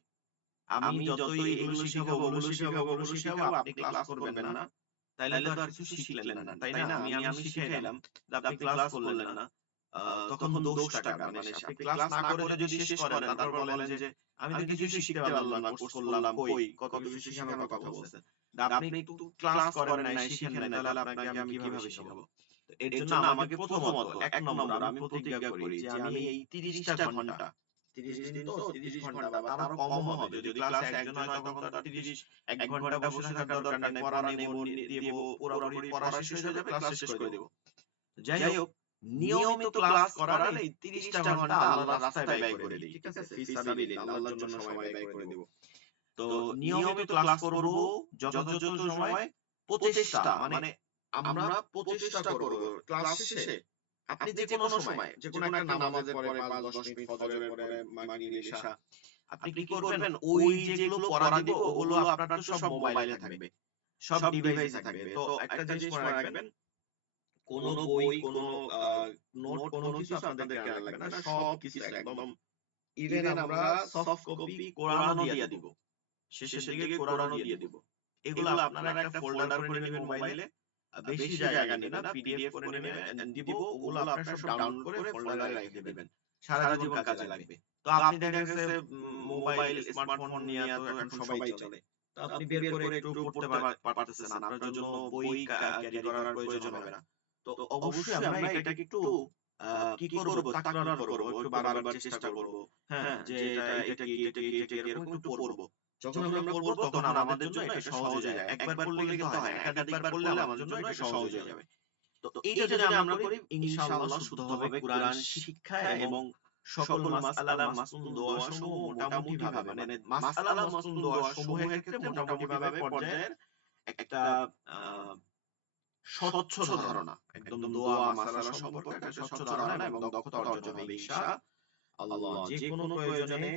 আমি যতই এগুলো শিখাবো, আপনি ক্লাস করবেন না, তাইলে তো আর কিছু শিখলেন না, তাই না? আমি শিখাইলাম, আপনি ক্লাস করলেন না, তখন দোষটা কার? মানে আপনি ক্লাস না করে যদি শেষ করেন, তারপর বলেন যে আমি তো কিছু শিখতে পারলাম না, কোর্স করলাম, কই কত কিছু শিখানোর কথা বলছেন। আপনি একটু ক্লাস করেন নাই, শিখেন নাই, তাহলে আপনাকে আমি কিভাবে শিখাবো? এর জন্য আমাকে প্রথমত এক নম্বর আমি প্রতিজ্ঞা করি যে আমি এই 30টা ঘন্টা 30 দিন তো 30 ঘন্টা বা তারও কম হবে। যদি ক্লাসে একজন হয় তখন তো 1 ঘন্টা বসে থাকার দরকার নাই। পড়া নেব, দিব, পুরোপুরি পড়া শেষ হয়ে যাবে, ক্লাস শেষ করে দেব। যাই হোক, নিয়মিত ক্লাস করার এই 30 টা ঘন্টা আল্লাহর রাস্তায় ব্যয় করে দেই। ঠিক আছে? ফি সাবিলিল্লাহ, আল্লাহর জন্য সময় ব্যয় করে দেব। তো নিয়মিত ক্লাস করব, যথাযথ সময় প্রচেষ্টা, মানে আমরা প্রচেষ্টা করব ক্লাস শেষে আপনি যে কোনো সময়, যে কোনো একটা নামাজের পরে 5-10 মিনিট, ফজরের পরে, মাগরিব, ইশা, আপনি কি করবেন, ওই যেগুলো পড়া দিব ওগুলো আপনার তো সব মোবাইলে থাকবে, সব ডিভাইসে থাকবে। তো একটা জিনিস মনে রাখবেন, কোনো বই, কোনো নোট, কোনো কিছু আপনাদের কেনা লাগবে না, সব কিছু একদম। ইভেন আমরা সফট কপি কোরআনও দিয়ে দিব, শেষের দিকে কোরআনও দিয়ে দিব। এগুলো আপনারা একটা ফোল্ডার করে নেবেন মোবাইলে, বেশি জায়গা নেবেন না, পিডিএফ করে নেবেন, দিব। ওগুলো আপনারা সব ডাউনলোড করে ফোল্ডারে রেখে দিবেন, সারা জীবন কাজে লাগবে। তো আপনি দেখা গেছে মোবাইল, স্মার্টফোন নিয়ে তো এখন সবাই চলে, তো আপনি বের করে একটু পড়তে পারতেছেন না, আপনার জন্য বই ক্যারি করার প্রয়োজন হবে না। তো অবশ্যই আমরা এটাকে একটু কি করব, তাকরার করব, একটু বারবার চেষ্টা করব, হ্যাঁ, যে এটা এরকম একটু পড়বো। যখন আমরা পড়বো তখন আমাদের জন্য এটা সহজ হয়ে যায়। একবার পড়লে কিন্তু হয় না, একাধিকবার পড়লে আমাদের জন্য এটা সহজ হয়ে যাবে। তো এইটা যদি আমরা করি, ইনশাআল্লাহ শুদ্ধ হবে কোরআন শিক্ষা এবং সকল মাসআলা মাসনুন দোয়া সমূহ মোটামুটি ভাবে, মানে মাসআলা মাসনুন দোয়া সমূহের ক্ষেত্রে মোটামুটি ভাবে পর্যায়ের একটা স্বচ্ছ ধারণা, একদম দোয়া মাসআলা সম্পর্কে একটা স্বচ্ছ ধারণা এবং দক্ষতা অর্জন হবে ইনশাআল্লাহ। যে কোনো প্রয়োজনে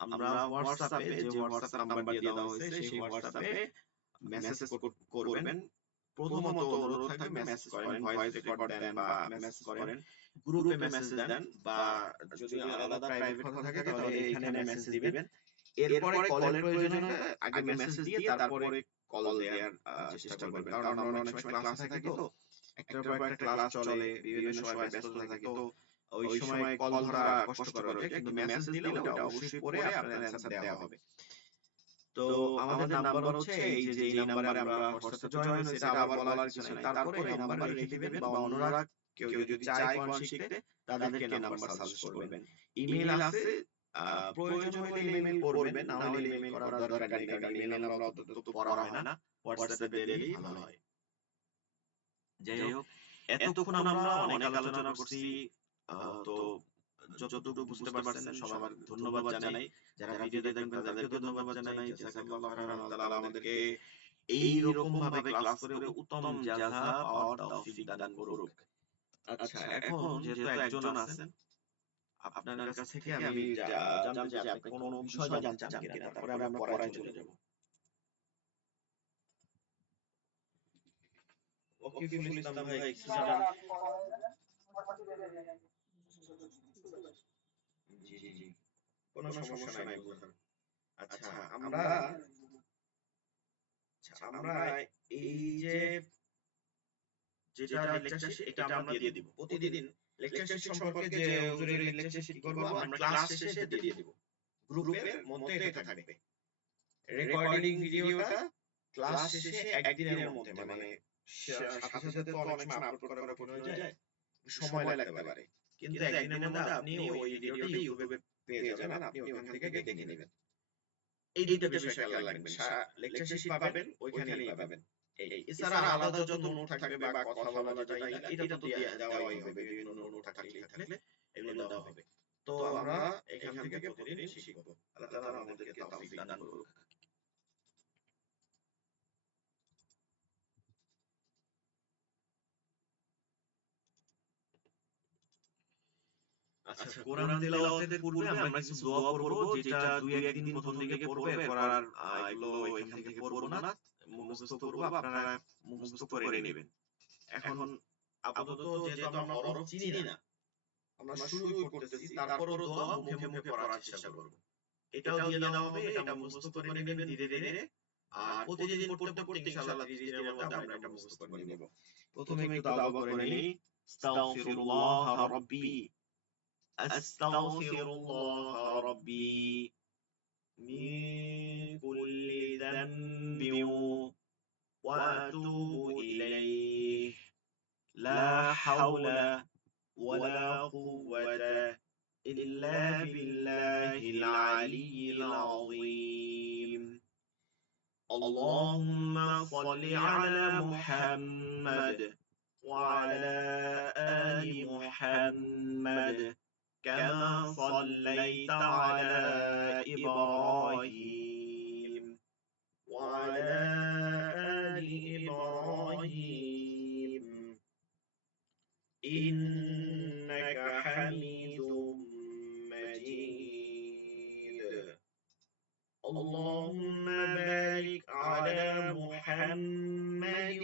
আমরা হোয়াটসঅ্যাপে, যে হোয়াটসঅ্যাপ নাম্বার দিয়ে দেওয়া হয়েছে সেই হোয়াটসঅ্যাপে মেসেজ করবেন। প্রথমত অনুরোধ থাকবে মেসেজ করেন, ভয়েস রেকর্ড দেন বা মেসেজ করেন, গ্রুপে মেসেজ দেন, বা যদি আলাদা প্রাইভেট কথা থাকে তাহলে এখানে মেসেজ দিবেন। এরপরে কলের প্রয়োজন হলে আগে মেসেজ দিয়ে তারপরে কল দেওয়ার চেষ্টা করবেন, কারণ আমরা অনেক সময় ক্লাসে থাকি, তো একটার পর একটা ক্লাস চলে, বিভিন্ন সময় ব্যস্ত থাকি, তো ওই সময় কল ধরা কষ্টকর হয়ে যায়। কিন্তু মেসেজ দিলে ওটা অবশ্যই পড়ে আপনার অ্যানসার দেওয়া হবে। তো আমাদের নাম্বার হচ্ছে এই যে এই নাম্বারে আমরা হোয়াটসঅ্যাপে জয়েন হয়েছে, এটা আবার বলার কিছু নাই। তারপরে এই নাম্বারে রেখে দিবেন, বা অন্যরা কেউ যদি চায় কোরআন শিখতে তাদেরকে নাম্বার সাজেস্ট করবেন। ইমেল আছে, প্রয়োজন হলে ইমেল করবেন, না হলে ইমেল করার দরকার নেই, কারণ ইমেল আমরা অত পড়া হয় না, হোয়াটসঅ্যাপে দিলেই ভালো হয়। যাই হোক, এতক্ষণ আমরা অনেক আলোচনা করছি, তো যতটুকু বুঝতে পারছেন সবার ধন্যবাদ জানাই, যারা ভিডিও দেখবেন তাদেরকে ধন্যবাদ জানাই। জাযাকাল্লাহু খাইরান, আল্লাহ তাআলা আমাদেরকে এই রকম ভাবে ক্লাস করে উত্তম জাযা পাওয়ার তৌফিক দান করুক। আচ্ছা, এখন যেহেতু একজন আছেন, আপনার কাছ থেকে আমি জানতে চাই আপনি কোন বিষয় জানতে চান কিনা, তারপরে আমরা পড়ায় চলে যাব। ওয়াকিফুল ইসলাম ভাই, কিছু জানান? জি জি জি, কোনো সমস্যা নাই বুঝান। আচ্ছা, আমরা এই যে যেটা লেকচার শিট, এটা আমরা দিয়ে দিব প্রতিদিন। লেকচার শিট সম্পর্কে যে হুজুরের লেকচার শিট কি করব, আমরা ক্লাস শেষে দিয়ে দিব, গ্রুপের মধ্যে এটা থাকবে। রেকর্ডিং ভিডিওটা ক্লাস শেষে একদিনের মধ্যে, মানে সাথে সাথে তো অনেক সময় আপলোড করা কঠিন হয়ে যায়, সময় লাগতে পারে, কিন্তু একদিনের মধ্যে আপনি ওই ভিডিওটা ইউটিউবে পেয়ে যাবেন, আপনি ওখান থেকে দেখে নেবেন। এই দুটো বিষয় খেয়াল রাখবেন, লেকচার শিট পাবেন ওইখানেই পাবেন। এছাড়া আলাদা যত নোট থাকবে বা কথা বলা যেটা এটা তো দেওয়াই হবে, বিভিন্ন নোট থাকলে এগুলো দেওয়া হবে। তো আমরা এখান থেকে প্রতিদিন শিখব। আল্লাহ তাআলা আমাদেরকে তৌফিক দান করুক। আচ্ছা, কোরআন তেলাওয়াতের পূর্বে আমরা কিছু দোয়া পড়ব, যেটা 2-1 দিন প্রথম দিকে পড়বে, পড়ার এগুলো এখান থেকে পড়ব না, মুখস্থ করব, আপনারা মুখস্থ করে নেবেন। এখন আপাতত যেহেতু আমরা হরফ চিনি না, আমরা শুরু করতেছি, তারপরও দোয়া মুখে মুখে পড়ার চেষ্টা করব। এটাও দিয়ে দেওয়া হবে, এটা মুখস্থ করে নেবেন ধীরে ধীরে, আর প্রতিদিন পড়তে পড়তে ইনশাআল্লাহ 30 দিনের মধ্যে আমরা এটা মুখস্থ করে নেব। প্রথমে একটু তাওবা করে নেই। আস্তাগফিরুল্লাহ রাব্বি, আস্তাগফিরুল্লাহ রাব্বি মিন কুল্লি যামবিন ওয়া আতুবু ইলাইহি লা হাওলা ওয়ালা কুওয়াতা إلا بالله العلي العظيم اللهم صل على محمد وعلى آل محمد كما صليت على إبراهيم وعلى آل إبراهيم إنك حميد مجيد اللهم بارك على محمد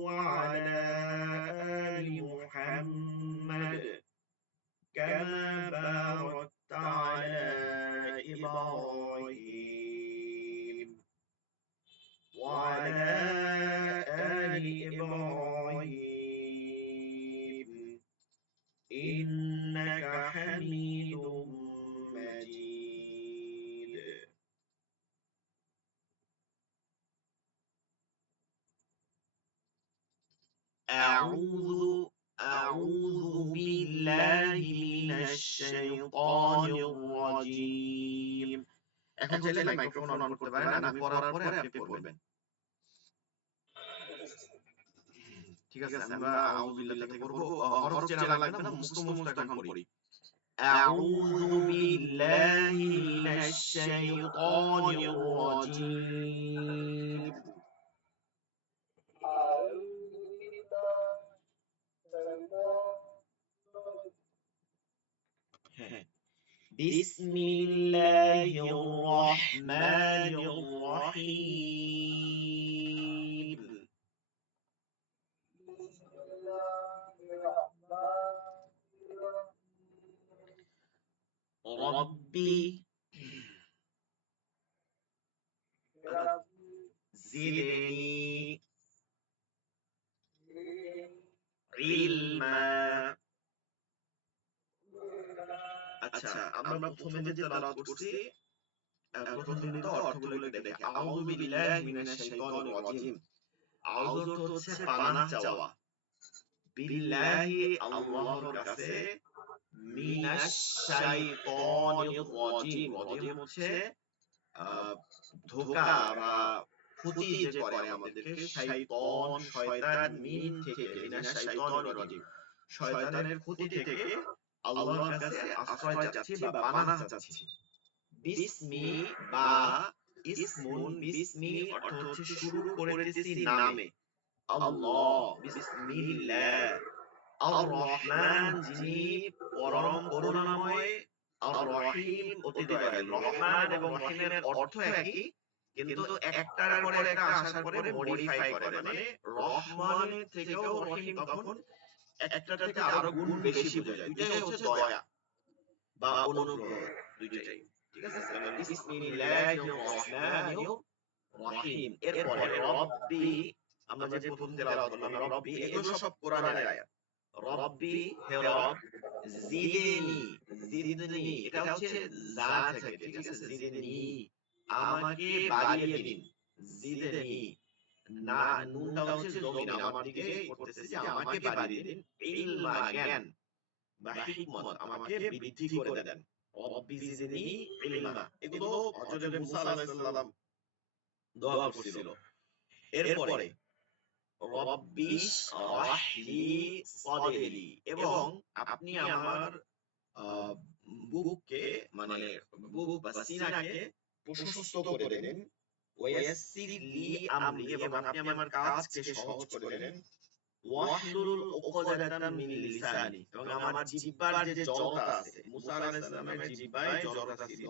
وعلى آل محمد كما باركت على إبراهيم وعلى آل إبراهيم إنك حميد مجيد أعوذ بالله من الشيطان الرجيم এখন চাইলে মাইক্রোফোন অন করতে পারেন আমি পড়ার পরে আপনি পড়বেন ঠিক আছে আমরা আউযু বিল্লাহ থেকে পড়ব হরফ চেনা লাগবে না মুখস্থ এখন পড়ি أعوذ بالله من الشيطان الرجيم بسم الله الرحمن الرحيم ربي زدني علما আচ্ছা আমরা প্রথমে যে তেলাওয়াত করছি প্রথম দিনে তো অর্থগুলো দেখে আউযু বিল্লাহি মিনাশ শাইতানির রাজিম আউযু তো হচ্ছে পানাহ চাওয়া বিল্লাহি আল্লাহর কাছে মিনাশ শাইতানির রাজিম রাজিম হচ্ছে ধোঁকা বা ক্ষতি যে করে আমাদেরকে শয়তান শয়তান মিন থেকে মিনাশ শাইতানির রাজিম শয়তানের ক্ষতি থেকে আল্লাহর কাছে আশ্রয় চাচ্ছি বা পানাহ চাচ্ছি বিসমি বা ইসমুন বিসমি অর্থ হচ্ছে শুরু করেছি নামে আল্লাহ বিসমিল্লাহ আর রহমান যিনি পরম করুণাময় আর রহিম অতি দয়ালু রহমান এবং রহিমের অর্থ একই কিন্তু একটার পরে একটা আসার পরে মডিফাই করে মানে রহমানের থেকেও রহিম তখন একটা থেকে আরো গুণ বেশি বোঝায় দুইটাই হচ্ছে দয়া বা অনুগ্রহ দুইটাই ঠিক আছে তাহলে বিসমিল্লাহির রহমানির রহিম এরপরে রব্বি আমরা যে প্রথম তেলাওয়াত করলাম রব্বি এগুলো সব কোরআনের আয়াত রব্বি হে রব জিদনি এটা হচ্ছে যা থেকে ঠিক আছে জিদনি আমাকে বাড়িয়ে দিন জিদনি না নুনটা হচ্ছে জমিন আমার দিকে করতেছে যে আমাকে বাড়িয়ে দিন ইলমা জ্ঞান বা হিকমত আমাকে বৃদ্ধি করে দেন রব্বি জিদনি ইলমা এগুলো হযরত মুসা আলাইহিস সালাম দোয়া করছিল এরপরে রব্বিশ রাহলি সাদরি এবং আপনি আমার বুককে মানে বুক বা সিনাকে প্রশস্ত করে দেন ওয়াসসির লি আমরি এবং আপনি আমার কাজকে সহজ করে দেন ওয়াহলুল উকদাতাম মিন লিসানি এবং আমার জিহ্বার যে জড়তা আছে মুসা আলাইহিস সালামের জিহ্বায় জড়তা ছিল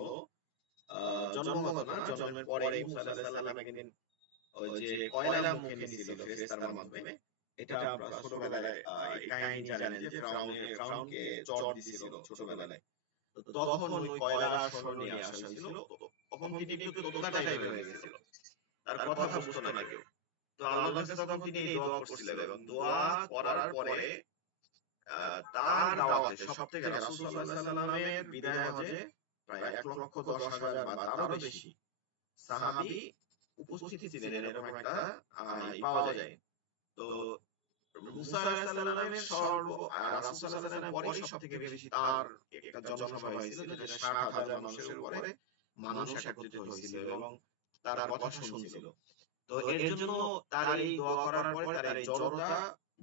জন্মগত না জন্মের পরে মুসা আলাইহিস সালাম একদিন ওই যে কয়লা মুখে নিছিল ফেরেশতার মাধ্যমে এটা আমরা ছোটবেলায় এই কাহিনী জানেন যে ফিরআউনকে চট দিছিল ছোটবেলায় তখন ওই কয়লা স্বর্ণ নিয়ে আসা হয়েছিল তখন তিনি একটু তোতা টাইপের হয়ে গেছিল তার কথা বুঝতো না কেউ তো আল্লাহর কাছে তখন তিনি এই দোয়া করছিলেন এবং দোয়া করার পরে তার দাওয়াতে সবথেকে রাসূল সাল্লাল্লাহু আলাইহি সাল্লামের বিদায় হজে প্রায় 1,10,000 বা তারও বেশি সাহাবী উপস্থিত ছিলেন এরকম একটা পাওয়া যায় তো মুসা আলাইহিস সালামের রাসূল সাল্লাল্লাহু আলাইহি ওয়াসাল্লামের পরেই সবথেকে বেশি তার একটা জনসভা হয়েছিল, যেটা ৭,০০০ মানুষের উপরে মানুষ একত্রিত হয়েছিল এবং তার কথা শুনছিল। তো এর জন্য তার এই দোয়া করার পরে তার এই জড়তা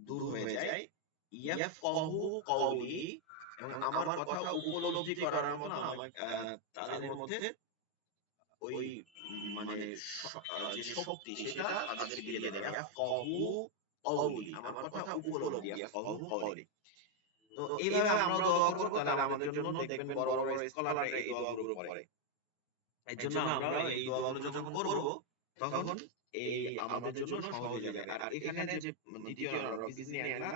দূর হয়ে যায়। ইয়াফকাহু কওলি, এবং আমার কথা উপলব্ধি করার মতো আমার তাদের মধ্যে ওই মানে যে শক্তি সেটা তাদেরকে দিয়ে দেয়। ইয়াফকাহু কওলি, আমার কথা উপলব্ধি, ইয়াফকাহু কওলি। তো এইভাবে আমরা দোয়া করব, তাহলে আমাদের জন্য দেখবেন বড় বড় স্কলাররা এই দোয়াগুলো করে। এর জন্য আমরা এই দোয়াগুলো যখন করব তখন এই আমাদের জন্য সহজ হয়ে যাবে। আর এখানে যে দ্বিতীয় রব্বি জিদনি ইলমা,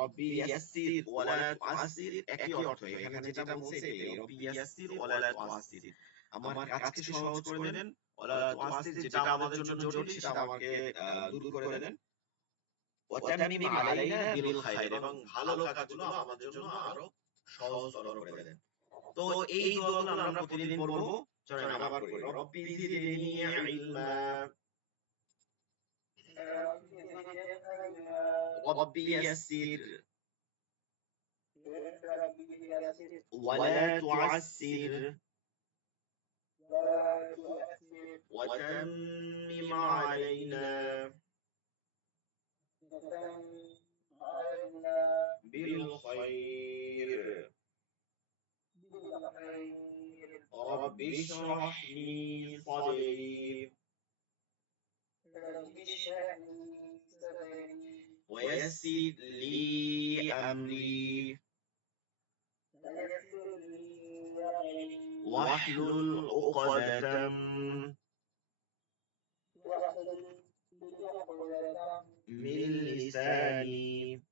রব্বি ইয়াসসির ওয়ালা তুআসসির একই অর্থ। এখানে যেটা বলছে এটাই, রব্বি ইয়াসসির ওয়ালা তুআসসির, আমার কাজকে সহজ করে দেন, ওয়ালা তুআসসির, যেটা আমাদের জন্য জটিল সেটা আমাকে দূর করে দেন, ওয়া তাম্মিম আলাইনা বিল খায়র, এবং ভালো কাজগুলো আমাদের জন্য আরো সহজতর করে দেন। তো এই দোয়াগুলো আমরা প্রতিদিন পড়ব। চলেন আবার পড়ি। রব্বি জিদনি ইলমা, রব্বি ইয়াসসির ওয়ালা তুআসসির ওয়া তাম্মিম আলাইনা বিল খায়র রব্বি ইশরাহ লি সাদরি ويسر لي أمري واحلل عقدة من لساني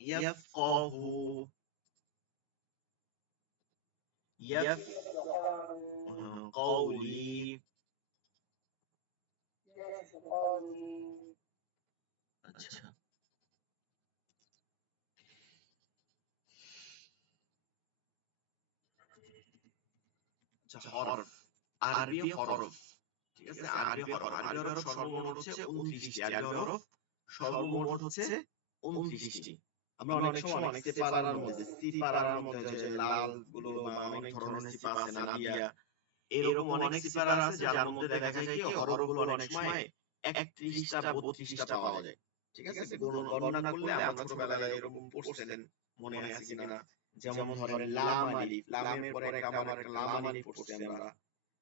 يفقه قولي। আচ্ছা, হরফ, আরবি হরফ, ঠিক আছে, আরবি হরফ, আরবি হরফ সর্বমোট হচ্ছে 29টি, আরবি হরফ সর্বমোট হচ্ছে 29টি। আমরা অনেক সময় অনেক সিপারার মধ্যে যে লাল গুলো বা অনেক ধরনের সিপার আছে, নাদিয়া, এরকম অনেক সিপার আছে যার মধ্যে দেখা যায় কি হরফগুলো অনেক সময় 31টা 32টা পাওয়া যায়। ঠিক আছে, গণনা করলে আমরা ছোটবেলায় এরকম পড়ছেন, মনে আছে কিনা? যেমন ধরেন লাম আলিফ, লামের পরে একটা আমার একটা লাম আলিফ পড়ছি আমরা,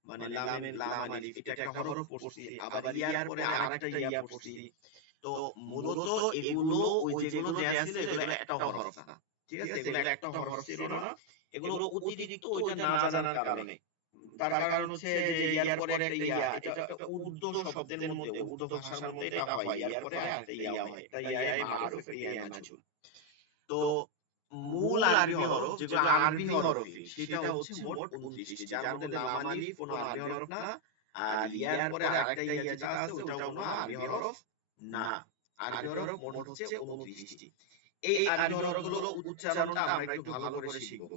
মানে লামের লাম আলিফ, এটা একটা হরফ পড়ছি, আবার ইয়ার পরে আরেকটা ইয়া পড়ছি। তো মূলত এগুলো ওই যেগুলো দেয়া ছিল এগুলো একটা হরফ না, ঠিক আছে, এগুলো একটা হরফ ছিল না, এগুলো অতিরিক্ত ওইটা না জানার কারণে। তার কারণ হচ্ছে যে ইয়ার পরে একটা ইয়া, এটা একটা উর্দু শব্দের মধ্যে, উর্দু ভাষার মধ্যে এটা হয়, ইয়ার পরে আরেকটা ইয়া হয়, একটা ইয়া মারুফ, একটা ইয়া মাজুর। তো মূল আরবি হরফ যেগুলো আরবি হরফ সেটা হচ্ছে মোট 29টি, যার মধ্যে লাম আলিফ কোনো আরবি হরফ না, আর ইয়ার পরে আরেকটা ইয়া যেটা আছে ওটাও কোনো আরবি হরফ না। আরবি হরফ মোট হচ্ছে 29টি। এই আরবি হরফগুলো উচ্চারণটা আমরা একটু ভালো করে শিখব।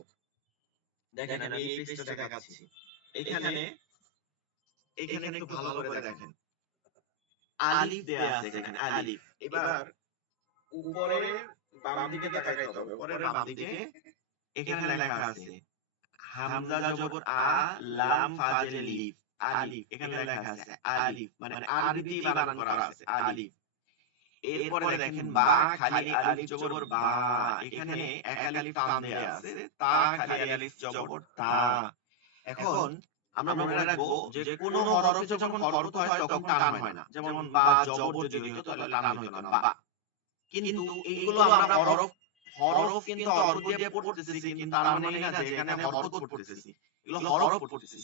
দেখেন আমি এই পেজটা দেখাচ্ছি, এখানে একটু ভালো করে দেখেন, আলিফ দেয়া আছে এখানে, আলিফ। এবার উপরে বাম দিকে তাকাইতে হবে, উপরে বাম দিকে এখানে লেখা আছে হামজা জবর আ, লাম ফাজে লিফ, আলিফ। এখানে লেখা আছে আলিফ, মানে আরবিতে বানান করা আছে আলিফ। এরপরে দেখেন বা, খালি আলিফ জবর বা, এখানে এক আলিফ টান দেয়া আছে, তা খালি আলিফ জবর তা। এখন আমরা মনে রাখবো যে কোন হরফে যখন হরকত হয় তখন টান হয় না, যেমন বা জবর যদি হতো তাহলে টান হতো না, বা। কিন্তু এইগুলো আমরা হরফ কিন্তু অর্থ দিয়ে পড়তেছি, কিন্তু তার মানে না যে এখানে হরকত পড়তেছি, এগুলো হরফ পড়তেছি।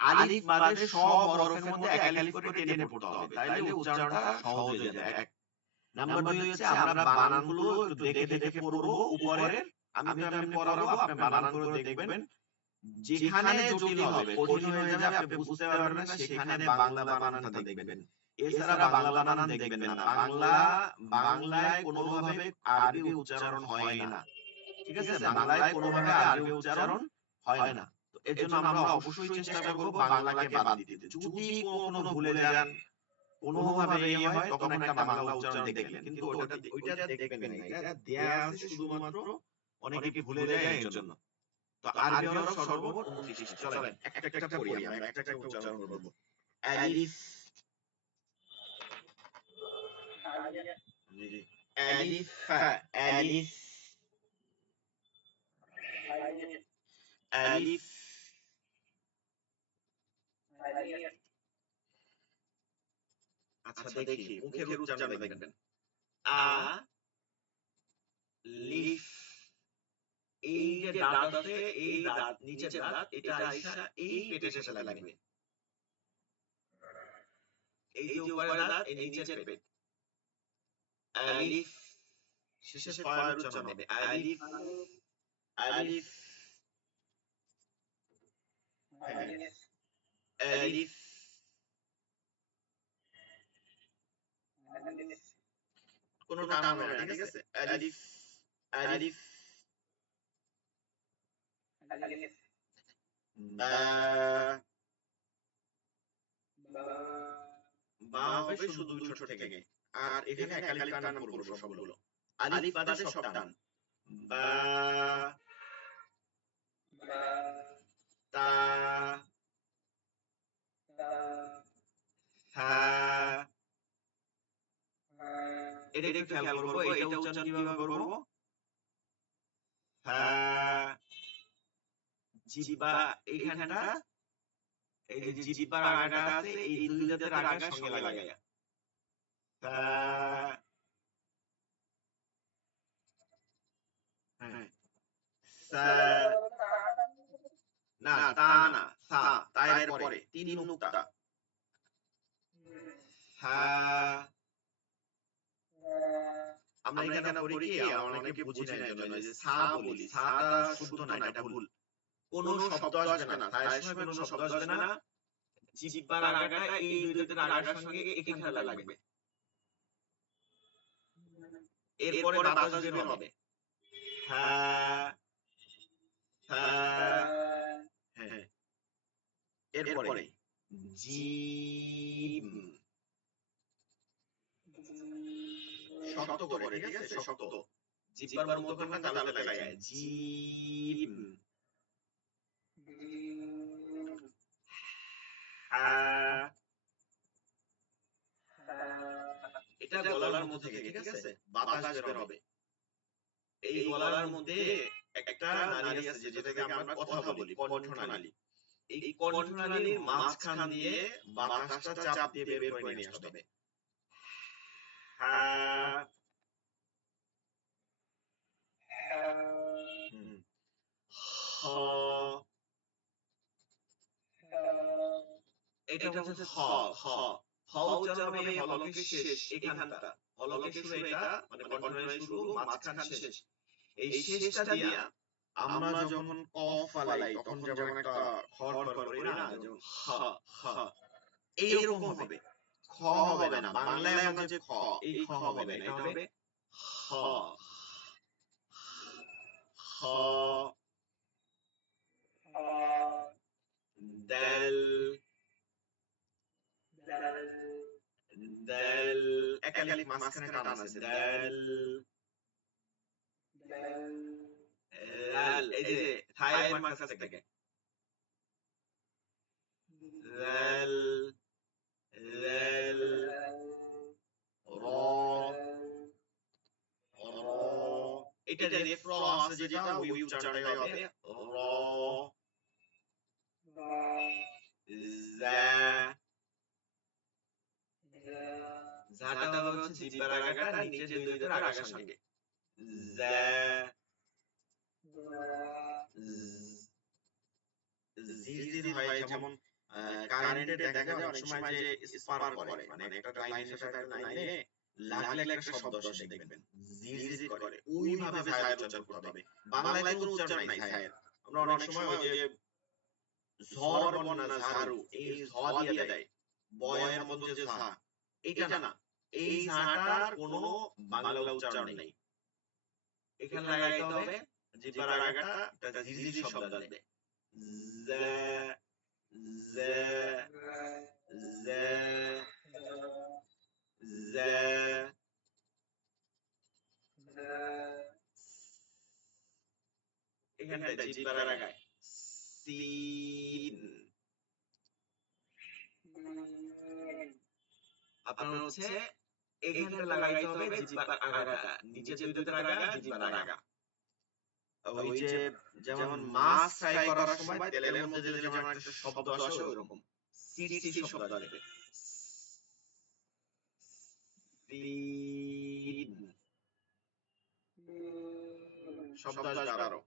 আলিফ বাদে সব হরফের মধ্যে এক আলিফ করে টেনে পড়তে হবে, তাইলে উচ্চারণটা সহজ হয়ে যাবে। এক নাম্বার 2 হচ্ছে আমরা বানানগুলো একটু দেখে দেখে পড়বো উপরের। আমি পড়াবো, আপনি বানানগুলো দেখবেন, যেখানে জটিল হবে, কঠিন হয়ে যাবে, আপনি বুঝতে পারবেন না, সেখানে বাংলা বানানটা দেখবেন, এছাড়া বাংলা বানান দেখবেন না। বাংলায় কোনোভাবে আরবি উচ্চারণ হয় না, ঠিক আছে, বাংলায় কোনোভাবে আরবি উচ্চারণ হয় না। তো এর জন্য আমরা অবশ্যই চেষ্টা করব বাংলাকে বাদ দিতে। যদি কখনো ভুলে যান, কোনোভাবে ইয়ে হয়, তখন একটা বাংলা উচ্চারণ দেখলেন, কিন্তু ওইটা দেখবেন না, এটা দেয়া আছে শুধুমাত্র অনেকে ভুলে যায় এর জন্য। তো আরবি হরফ সর্বমোট 29টি। চলেন একটা একটা পড়ি, আমরা একটা একটা উচ্চারণ করব। আলিফ, জি জি, আলিফ, আলিফ, আলিফ, আচ্ছা দেখি মুখের উচ্চারণ দেখবেন। আ লিফ, এই যে দাঁত আছে, এই দাঁত, নিচের দাঁত, এটা আইসা এই পেটের শেষে লাগবে। এই যে উপরের দাঁত, এই নিচের পেট। আলিফ, শেষে ফয়ের উচ্চারণ হবে। আলিফ, আলিফ, আলিফ, কোনো টান হবে না, ঠিক আছে? আলিফ, আলিফ, বা, বা হবে শুধু দুই ঠোঁট থেকে। আর এখানে একালিফ টান পড়বো সবগুলো। আলিফ বাদে সব টান। বা, তা, থা, এটা একটু খেয়াল করবো, এটা উচ্চারণ কিভাবে করবো? থা, জিহ্বা এইখানটা, এই যে জিহ্বার আগাটা আছে, এই দুই দাঁতের আগার সঙ্গে লাগাইয়া। থা, হ্যাঁ, সা, না তা না, সা, তায়ের পরে তিন নুক্তা। সা, আমরা এখানে পড়ি কি, অনেকে বুঝি না, এর জন্য যে সা বলি, সাটা শুদ্ধ না, এটা ভুল। কোনো শব্দ আসবে না, সায়ের সময় কোনো শব্দ আসবে না। জিহ্বার আগাটা এই দুই দাঁতের আগার সঙ্গে এখানে লাগবে। এরপরে বাতাস বের হবে। হ্যাঁ, হ্যাঁ, হ্যাঁ। এরপরে জিম, শক্ত করে, ঠিক আছে? শক্ত, জিহ্বার মধ্যখানটা তালাতে লাগায়। জিম, হ্যাঁ, এটা গলার মধ্যে থেকে, ঠিক আছে? বাতাস বের হবে। এই গলার মধ্যে একটা নালী আছে, যেটা থেকে আমরা কথা বলি, কণ্ঠনালী। এই কণ্ঠনালীর মাঝখান দিয়ে বাতাসটা চাপ দিয়ে বের করে নিয়ে আসতে হবে। হ্যাঁ, হ, এটা হচ্ছে হ, হ, হ উচ্চারণ হবে হলকের শেষ, এখানটা হলকের শুরু, এটা মানে কণ্ঠনালীর শুরু, মাঝখান শেষ। এই শেষটা দিয়া আমরা যখন কফ ফালাই, তখন যেমন একটা খড় করি না, যেমন হ, হ, এইরকম হবে। খ হবে না, বাংলায় আমরা যে খ, এই খ হবে না, এটা হবে হ, হ, দাল, দাল, একালিফ মাঝখানে টান আছে। দাল, লাল, এই যে থায়ের মাঝখান থেকে। লাল, লাল, র, র, এটা যে রেফ আছে, যেটা ওই উচ্চারণটাই হবে র, জা, জাটা হচ্ছে জিহ্বার আগাটা নিচে দুই দাঁতের আগার সঙ্গে। জা, জির হয়, যেমন কারেন্টে দেখা যায় অনেক সময় যে স্পার্ক করে, মানে একটা লাইনের সাথে একটা লাইনে লাগলে একটা শব্দ আসে, দেখবেন জির করে, ওইভাবে ছায়ের উচ্চারণ করতে হবে। বাংলায় কোনো উচ্চারণ নাই ছায়ের। আমরা অনেক সময় ওই যে ঝড়, বন্যা, ঝাড়ু, এই ঝ দিয়ে দেয়, বয়ের মধ্যে যে ঝা, এটা না, এই ঝাটার কোনো বাংলা উচ্চারণ নেই। এখানে লাগাইতে হবে জিহ্বার আগাটা একটা জিরজির শব্দ আসবে। জা, দেয় জিহ্বার আগায় সিন আপনার হচ্ছে এখানে লাগাইতে হবে জিহ্বার আগাটা নিচে দুই দাঁতের আগা জিহ্বার আগা ওই যে যেমন মাছ ফ্রাই করার সময় তেলের মধ্যে দিলে যেমন একটা শব্দ আসে ওইরকম সিট শব্দ আসবে সিন শব্দ আসবে আরো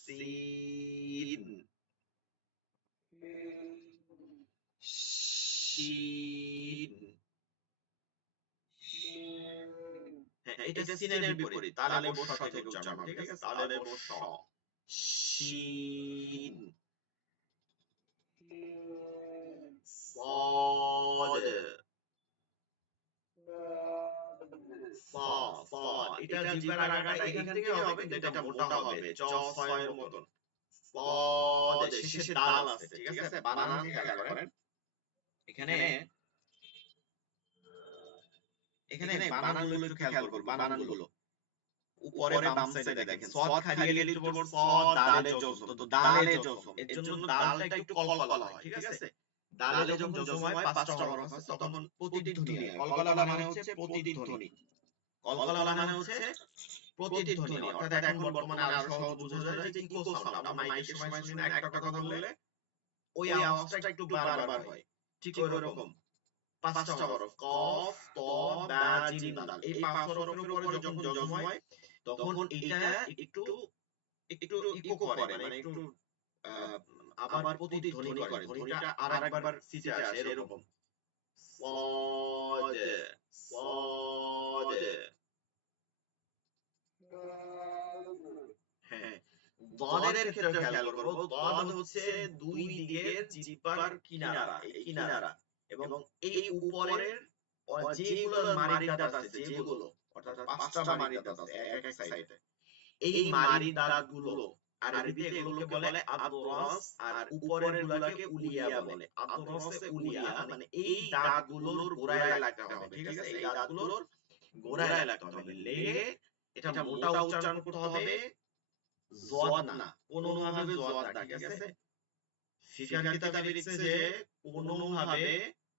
সিন শিন হ্যাঁ এটা সিনের বিপরীত তালে বস থেকে উচ্চারণ হবে ঠিক আছে তালে বস শিন صاد صاد এটা জিহ্বার আগাটা এখান থেকে হবে কিন্তু এটা মোটা হবে চ ছয়ের মতন صاد শেষে দাল আছে ঠিক আছে বানান খেয়াল করেন এখানে এখানে বানানগুলো একটু খেয়াল করুন বানানগুলো উপরে বাম সাইডে দেখেন সদ খালিয়ে লিখতে পড়ব সদ দালে জজম তো দালে জজম এর জন্য দালটা একটু কলকলা হয় ঠিক আছে দালে যখন জজম হয় পাঁচটা হরফ আছে তখন প্রতিধ্বনি হয় কলকলা মানে হচ্ছে প্রতিধ্বনি কলকলা মানে হচ্ছে প্রতিধ্বনি অর্থাৎ এখন বর্তমানে আরো সহজ বোঝা যায় যে ইকো সাউন্ড আমরা মাইকের সময় শুনি একটা কথা বললে ওই আওয়াজটা একটু বারবার হয় ঠিক ওইরকম পাঁচটা হরফ কফ ত বা জিম দাল এই পাঁচ হরফের উপরে যখন জজম হয় তখন এটা একটু একটু ইকো করে মানে একটু আবার প্রতিধ্বনি করে ধ্বনিটা আরেকবার সিটে আসে এরকম صاد صاد হ্যাঁ ضادের ক্ষেত্রে খেয়াল করব ضاد হচ্ছে দুই দিকের জিহ্বার কিনারা এই কিনারা এবং এই উপরের যেগুলো মারি দাঁত আছে যেগুলো অর্থাৎ পাঁচটা মারি দাঁত আছে এক এক সাইডে এই মারি দাঁতগুলো আরবিতে এগুলোকে বলে আদরাস আর উপরের গুলোকে উলিয়া বলে আদরাসে উলিয়া মানে এই দাঁতগুলোর গোড়ায় লাগতে হবে ঠিক আছে এই দাঁতগুলোর গোড়ায় লাগতে হবে লেগে এটা মোটা উচ্চারণ করতে হবে জওয়াদ না কোনোভাবে জওয়াদ না ঠিক আছে ফিকাহ কিতাবে লিখছে যে কোনোভাবে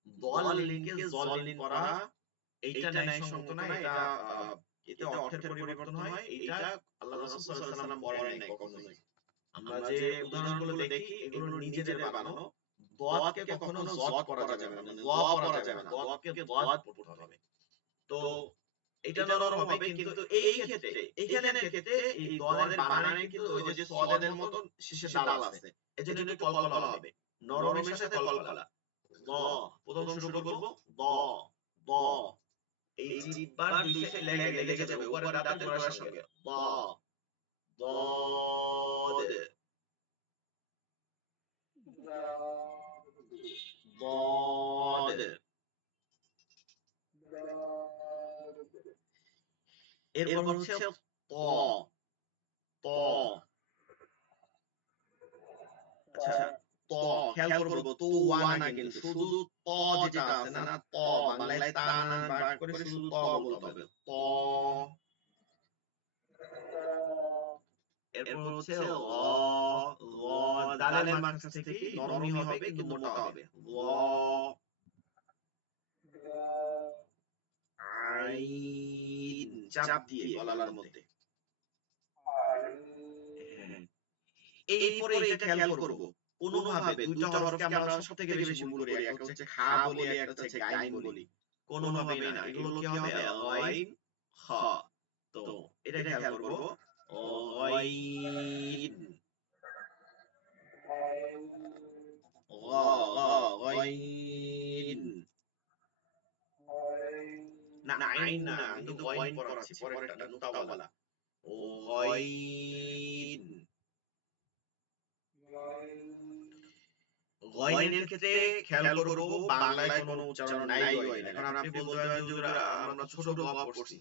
দল লিনকে জলিন করা এইটা ন্যায়সঙ্গত না এটা এতে অর্থের পরিবর্তন হয় এটা আল্লাহ রাসূল সাল্লাল্লাহু আলাইহি ওয়াসাল্লাম বলেন নাই কখনোই আমরা যে উদাহরণগুলো দেখি এগুলো নিজেদের বানানো দোয়াতকে কখনো জদ করা যাবে না মানে দোয়া পড়া যাবে না দোয়াতকে দোয়াত পড়তে হবে তো এটা নরম হবে কিন্তু এই ক্ষেত্রে এখানের ক্ষেত্রে এই দোয়াদের বানানে কিন্তু ওই যে সদের মতো শেষে দাল আছে এজন্য একটু কলকলা হবে নরমের সাথে কলকলা দ প্রথম শুরু করব দ দ এই জিহ্বার দুই সাইড লেগে যাবে উপরে দাঁতের গোড়ার সঙ্গে দ ضاد ضاد এরপর হচ্ছে ত ত আচ্ছা ত খেয়াল করব তো ওয়া না কিন্তু শুধু ত যেটা আছে না ত বাংলায় তা না বাদ করে শুধু ত বলতে হবে ত এরপর হচ্ছে ল ল দালের মাঝখান থেকে নরমই হবে কিন্তু মোটা হবে ল আইন চাপ দিয়ে গলার মধ্যে এইপরে এটা খেয়াল করব কোনোভাবে দুইটা হরফকে আমরা সবথেকে বেশি ভুল করি একটা হচ্ছে খা বলি একটা হচ্ছে গাইন বলি কোনোভাবেই না এগুলো কি হবে গাইন খ তো এটা খেয়াল করব গাইন গাইন না আইন না কিন্তু গাইন পড়াচ্ছি পরেরটা নুক্তাওয়ালা ও গাইন গাইনের ক্ষেত্রে খেয়াল করব বাংলায় কোনো উচ্চারণ নাই গাইন এখন আপনি বলতে পারেন যে আমরা ছোট গ পড়ছি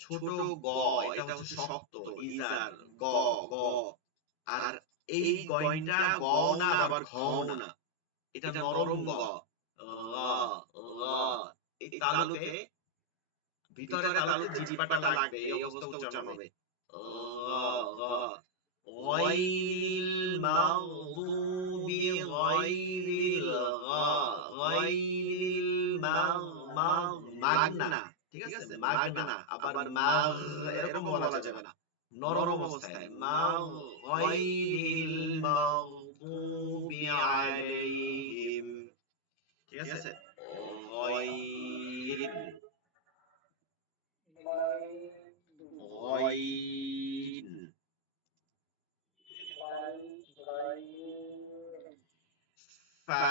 ছোট গ এটা হচ্ছে শক্ত ইজার গ গ আর এই গাইনটা গ না আবার ঘ না এটা নরম গ গ এই তালুতে ভিতরে তালুতে জিহ্বাটা লাগবে এই অবস্থা উচ্চারণ হবে গ গ غير المغضوب মাগনা, ঠিক আছে, মাগনা। আবার মাগ এরকম বলা যাবে না, নরম অবস্থায় গায়রিল মাগদুবি আলাইহিম, ঠিক আছে, গায়রিল গায়রিল ফা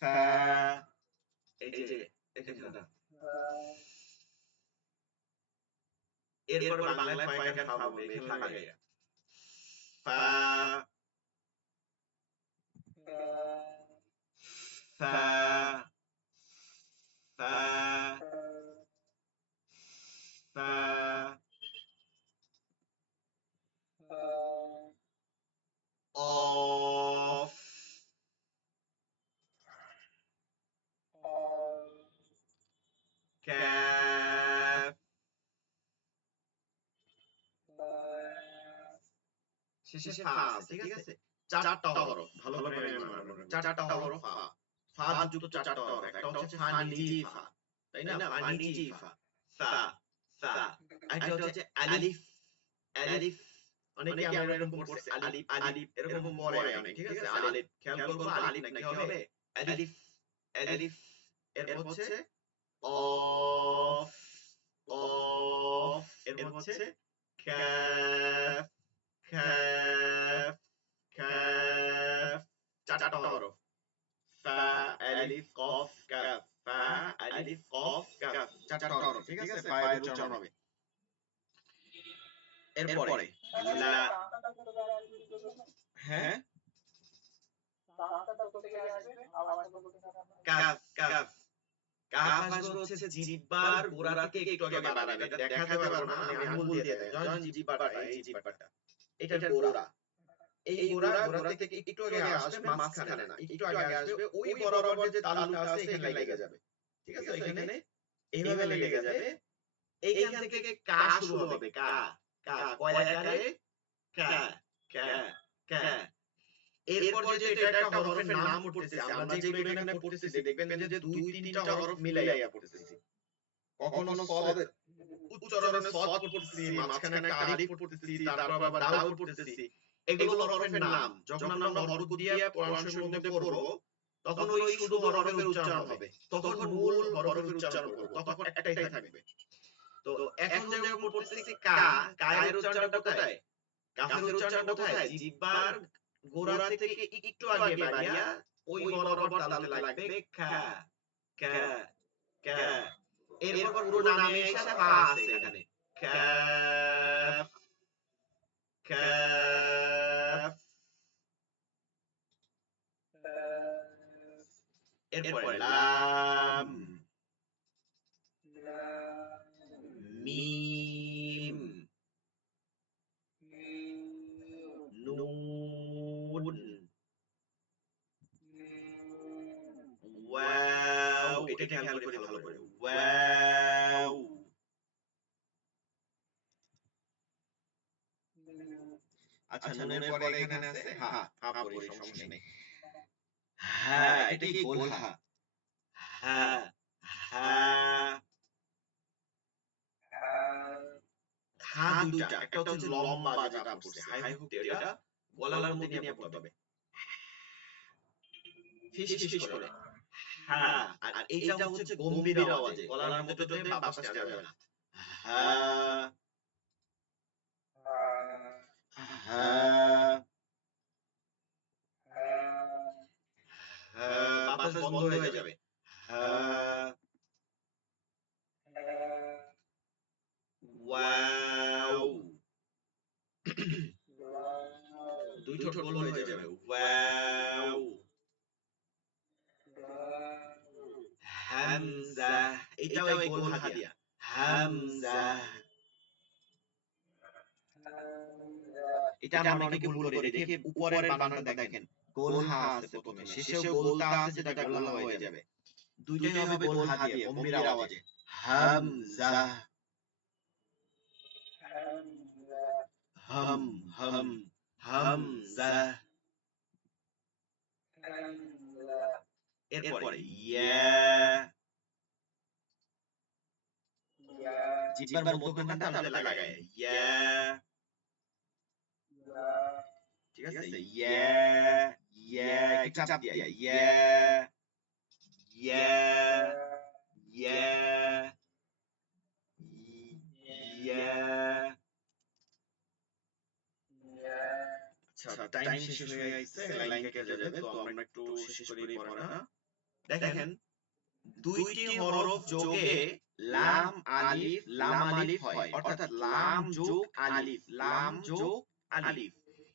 ফা, এই যে এখানে না, এরপর বাংলায় ফয়কার ফা বলবে, এখানে লাগাইয়া ফা ফা ফা ফা অফ ক্যাফ, শেষে ফা আছে, ঠিক আছে, চারটা হরফ, ভালো করে মনে রাখবেন, চারটা হরফ ফা, ফা যুক্ত চারটা হরফ, একটা হচ্ছে ফা নিজেই ফা, তাই না, ফা নিজেই ফা, ফা ফা, একটা হচ্ছে আলিফ, আলিফ, অনেকে আমরা এরকম পড়ছে আলিফ আলিফ এরকম পড়ে অনেক, ঠিক আছে, আলিফ খেয়াল করব, আলিফ নাকি হবে আলিফ, আলিফ, এরপর হচ্ছে অফ, অফ, এরপর হচ্ছে কাফ, কাফ, কাফ, চারটা হরফ, ফা আলিফ কফ কাফ, ফা আলিফ কফ কাফ, চারটা হরফ, ঠিক আছে, ফা এর উচ্চারণ হবে। এরপরে লা, হ্যাঁ, কাফ, কাফ, কাফ আসবে হচ্ছে জিহ্বার গোড়া থেকে একটু আগে বাড়াবে, এটা দেখাতে পারবো না, আমি আঙ্গুল দিয়ে দেখাই, যখন জিহ্বাটা, এই জিহ্বাটা, এটার গোড়া, এই গোড়া থেকে একটু আগে আসবে, মাঝখানে না, একটু আগে আসবে, ওই বরাবর যে তালুটা আছে এখানে লেগে যাবে, ঠিক আছে, এখানে এইভাবে লেগে যাবে, এইখান থেকে কা শুরু হবে, কা, কা, কয়াকারে কা, কা, কা, এরপর যেহেতু এটা একটা হরফের নাম পড়তেছি, আমরা যেগুলো এখানে পড়তেছি দেখবেন যে দুই তিনটা হরফ মিলাইয়া পড়তেছি, কখনো সদ উচ্চারণে সদ পড়তেছি, মাঝখানে একটা আলিফ পড়তেছি, তারপর আবার দাল পড়তেছি, এগুলো হরফের নাম। যখন আমরা হরফ দিয়ে কোরআনের মধ্যে পড়বো তখন ওই শুধু হরফের উচ্চারণ হবে, তখন মূল হরফের উচ্চারণ করব, তখন একটাই থাকবে। তো এখন যেরকম পড়তেছি কা, কায়ের উচ্চারণটা কোথায়, কাফের উচ্চারণ কোথায়, জিহ্বার গোড়া থেকে একটু আগে বাড়িয়া ওই বরাবর তালুতে লাগবে খা, কা, কা, এরপর পুরো নামে এসে ফা আছে এখানে, কাফ, কাফ, এরপরে লাম, মিম, নুন, ওয়াও, এটা খেয়াল করি ভালো করে, ওয়াও, আচ্ছা নুনের পরে এখানে আছে হা, হা পড়ি, সমস্যা নেই, হ্যাঁ, এটা কি গোল হা, হ্যাঁ, হ্যাঁ, হা দুইটা, একটা হচ্ছে লম্বা যেটা পড়ছে হাই হুক দিয়ে, এটা গলার মধ্যে নিয়ে পড়তে হবে, ফিস ফিস করে, হ্যাঁ, আর এইটা হচ্ছে গম্ভীর আওয়াজে, গলার মধ্যে যদি বাতাস যাবে না, হ্যাঁ, হ্যাঁ, হ্যাঁ, বাতাস বন্ধ হয়ে যাবে, হ্যাঁ, ওয়াও, দুই ঠোঁট গোল হয়ে যাবে, ওয়াও, হামজা, এটাও এই গোল হা দিয়া, হামজা, এটা আমরা অনেকে ভুল করি, দেখি উপরের বানানটা দেখেন, গোল হা আছে প্রথমে, শেষেও গোলটা আছে যেটা গোল হা হয়ে যাবে, দুইটাই হবে গোল হা দিয়ে গম্ভীর আওয়াজে, হামজা, হাম হাম হামজা এরপরে ইয়া জিহ্বার মধ্যখানটা তালুতে লাগায় ইয়া ঠিক আছে ইয়া ইয়া একটু চাপ দিয়া ইয়া ইয়া ইয়া ইয়া আচ্ছা টাইম শেষ হয়ে গেছে লাইন কেটে যাবে তো আমরা একটু শেষ করি পড়াটা দেখেন দুইটি হরফ যোগে লাম আলিফ হয় অর্থাৎ লাম যোগ আলিফ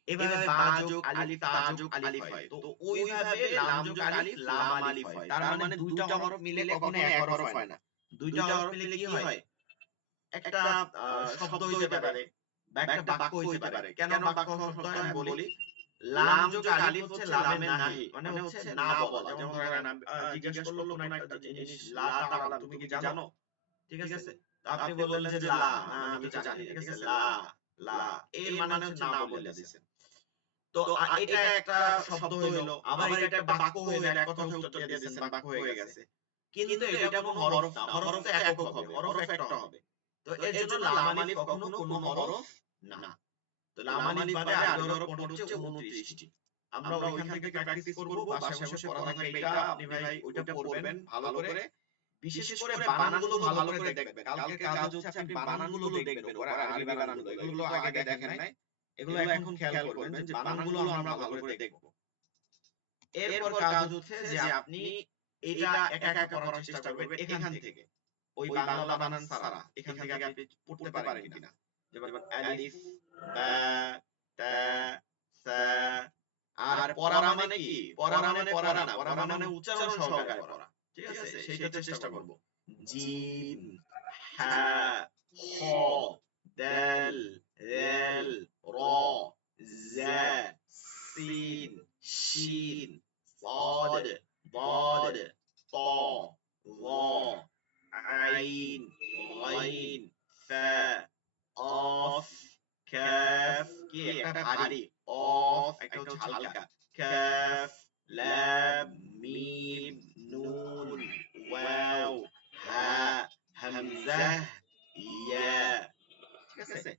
এভাবে বা যোগ আলিফ তা যোগ আলিফ হয় তো ওইভাবে লাম যোগ আলিফ লাম আলিফ হয় তার মানে দুইটা হরফ মিলে কখনো এক হরফ হয় না দুইটা হরফ মিলে কি হয় একটা শব্দ হইতে পারে বা একটা বাক্য হইতে পারে কেন বাক্য শব্দ হয় আমি বলি লাম যোগ আলিফ হচ্ছে লামে নাহি মানে হচ্ছে না বলা যেমন ধরেন জিজ্ঞেস করলো কোন একটা জিনিস লা তাআলাম তুমি কি জানো ঠিক আছে আপনি বললেন যে লা না আমি তো জানি ঠিক আছে লা লা এর মানে হচ্ছে না বলে দিয়েছেন তো এটা একটা শব্দ হইলো আবার এটা একটা বাক্য হইলো এক কথা উত্তর দিয়ে দিয়েছেন বাক্য হয়ে গেছে কিন্তু এটা কোনো হরফ না হরফ তো একক হবে হরফ একটা হবে তো এর জন্য লাম আলিফ কখনো কোনো হরফ না তো লাম আলিফ বাদে আরবি হরফ মোট হচ্ছে 29টি আমরা ওইখান থেকে প্র্যাকটিস করব বাসায় বসে পড়া থাকবে এটা আপনি ভাই ওইটা পড়বেন ভালো করে বিশেষ করে বানানগুলো ভালো করে দেখবেন কালকে কাজ হচ্ছে আপনি বানানগুলো দেখবেন ওরা আরবি বানানগুলো এগুলো আগে দেখেন নাই এগুলো এখন খেয়াল করবেন যে বানানগুলো আমরা ভালো করে দেখব এরপর কাজ হচ্ছে যে আপনি এটা একা একা পড়ার চেষ্টা করবেন এখান থেকে ওই বাংলা বানান ছাড়া এখান থেকে আপনি পড়তে পারেন কিনা যেমন আলিফ বা তা সা আর পড়া মানে কি পড়া মানে পড়া না পড়া মানে উচ্চারণ সহকারে পড়া ঠিক আছে সেইটা চেষ্টা করব জিম হা খ দাল রাল র জা সিন শিন صاد ضاد ط ظ عين غين فا قاف كاف কি একটা ভারী অফ একটা হচ্ছে হালকা কাফ লাম মিম নুন ওয়াও হা হামজা ইয়া ঠিক আছে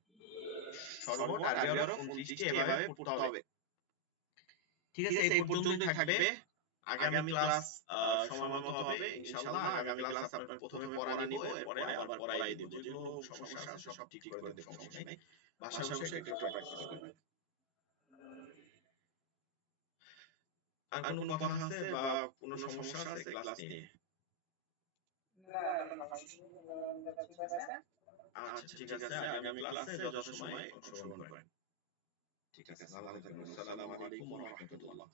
সর্বমোট আরবি হরফ 29টি এভাবে পড়তে হবে ঠিক আছে এই পর্যন্তই থাকবে আগামী ক্লাস সময়মতো হবে ইনশাআল্লাহ আগামী ক্লাস আপনাদের প্রথমে পড়া নিব এরপরে আবার পড়াই দিব যেগুলো সমস্যা আছে সব ঠিক করে দেব সমস্যা নাই বাসায় বসে একটু প্র্যাকটিস করবেন আর কোনো কথা আছে বা কোনো সমস্যা আছে ক্লাস নিয়ে আচ্ছা ঠিক আছে আগামী ক্লাসে যথাসময়ে অংশগ্রহণ করেন ঠিক আছে আসসালামু আলাইকুম ওয়া রাহমাতুল্লাহ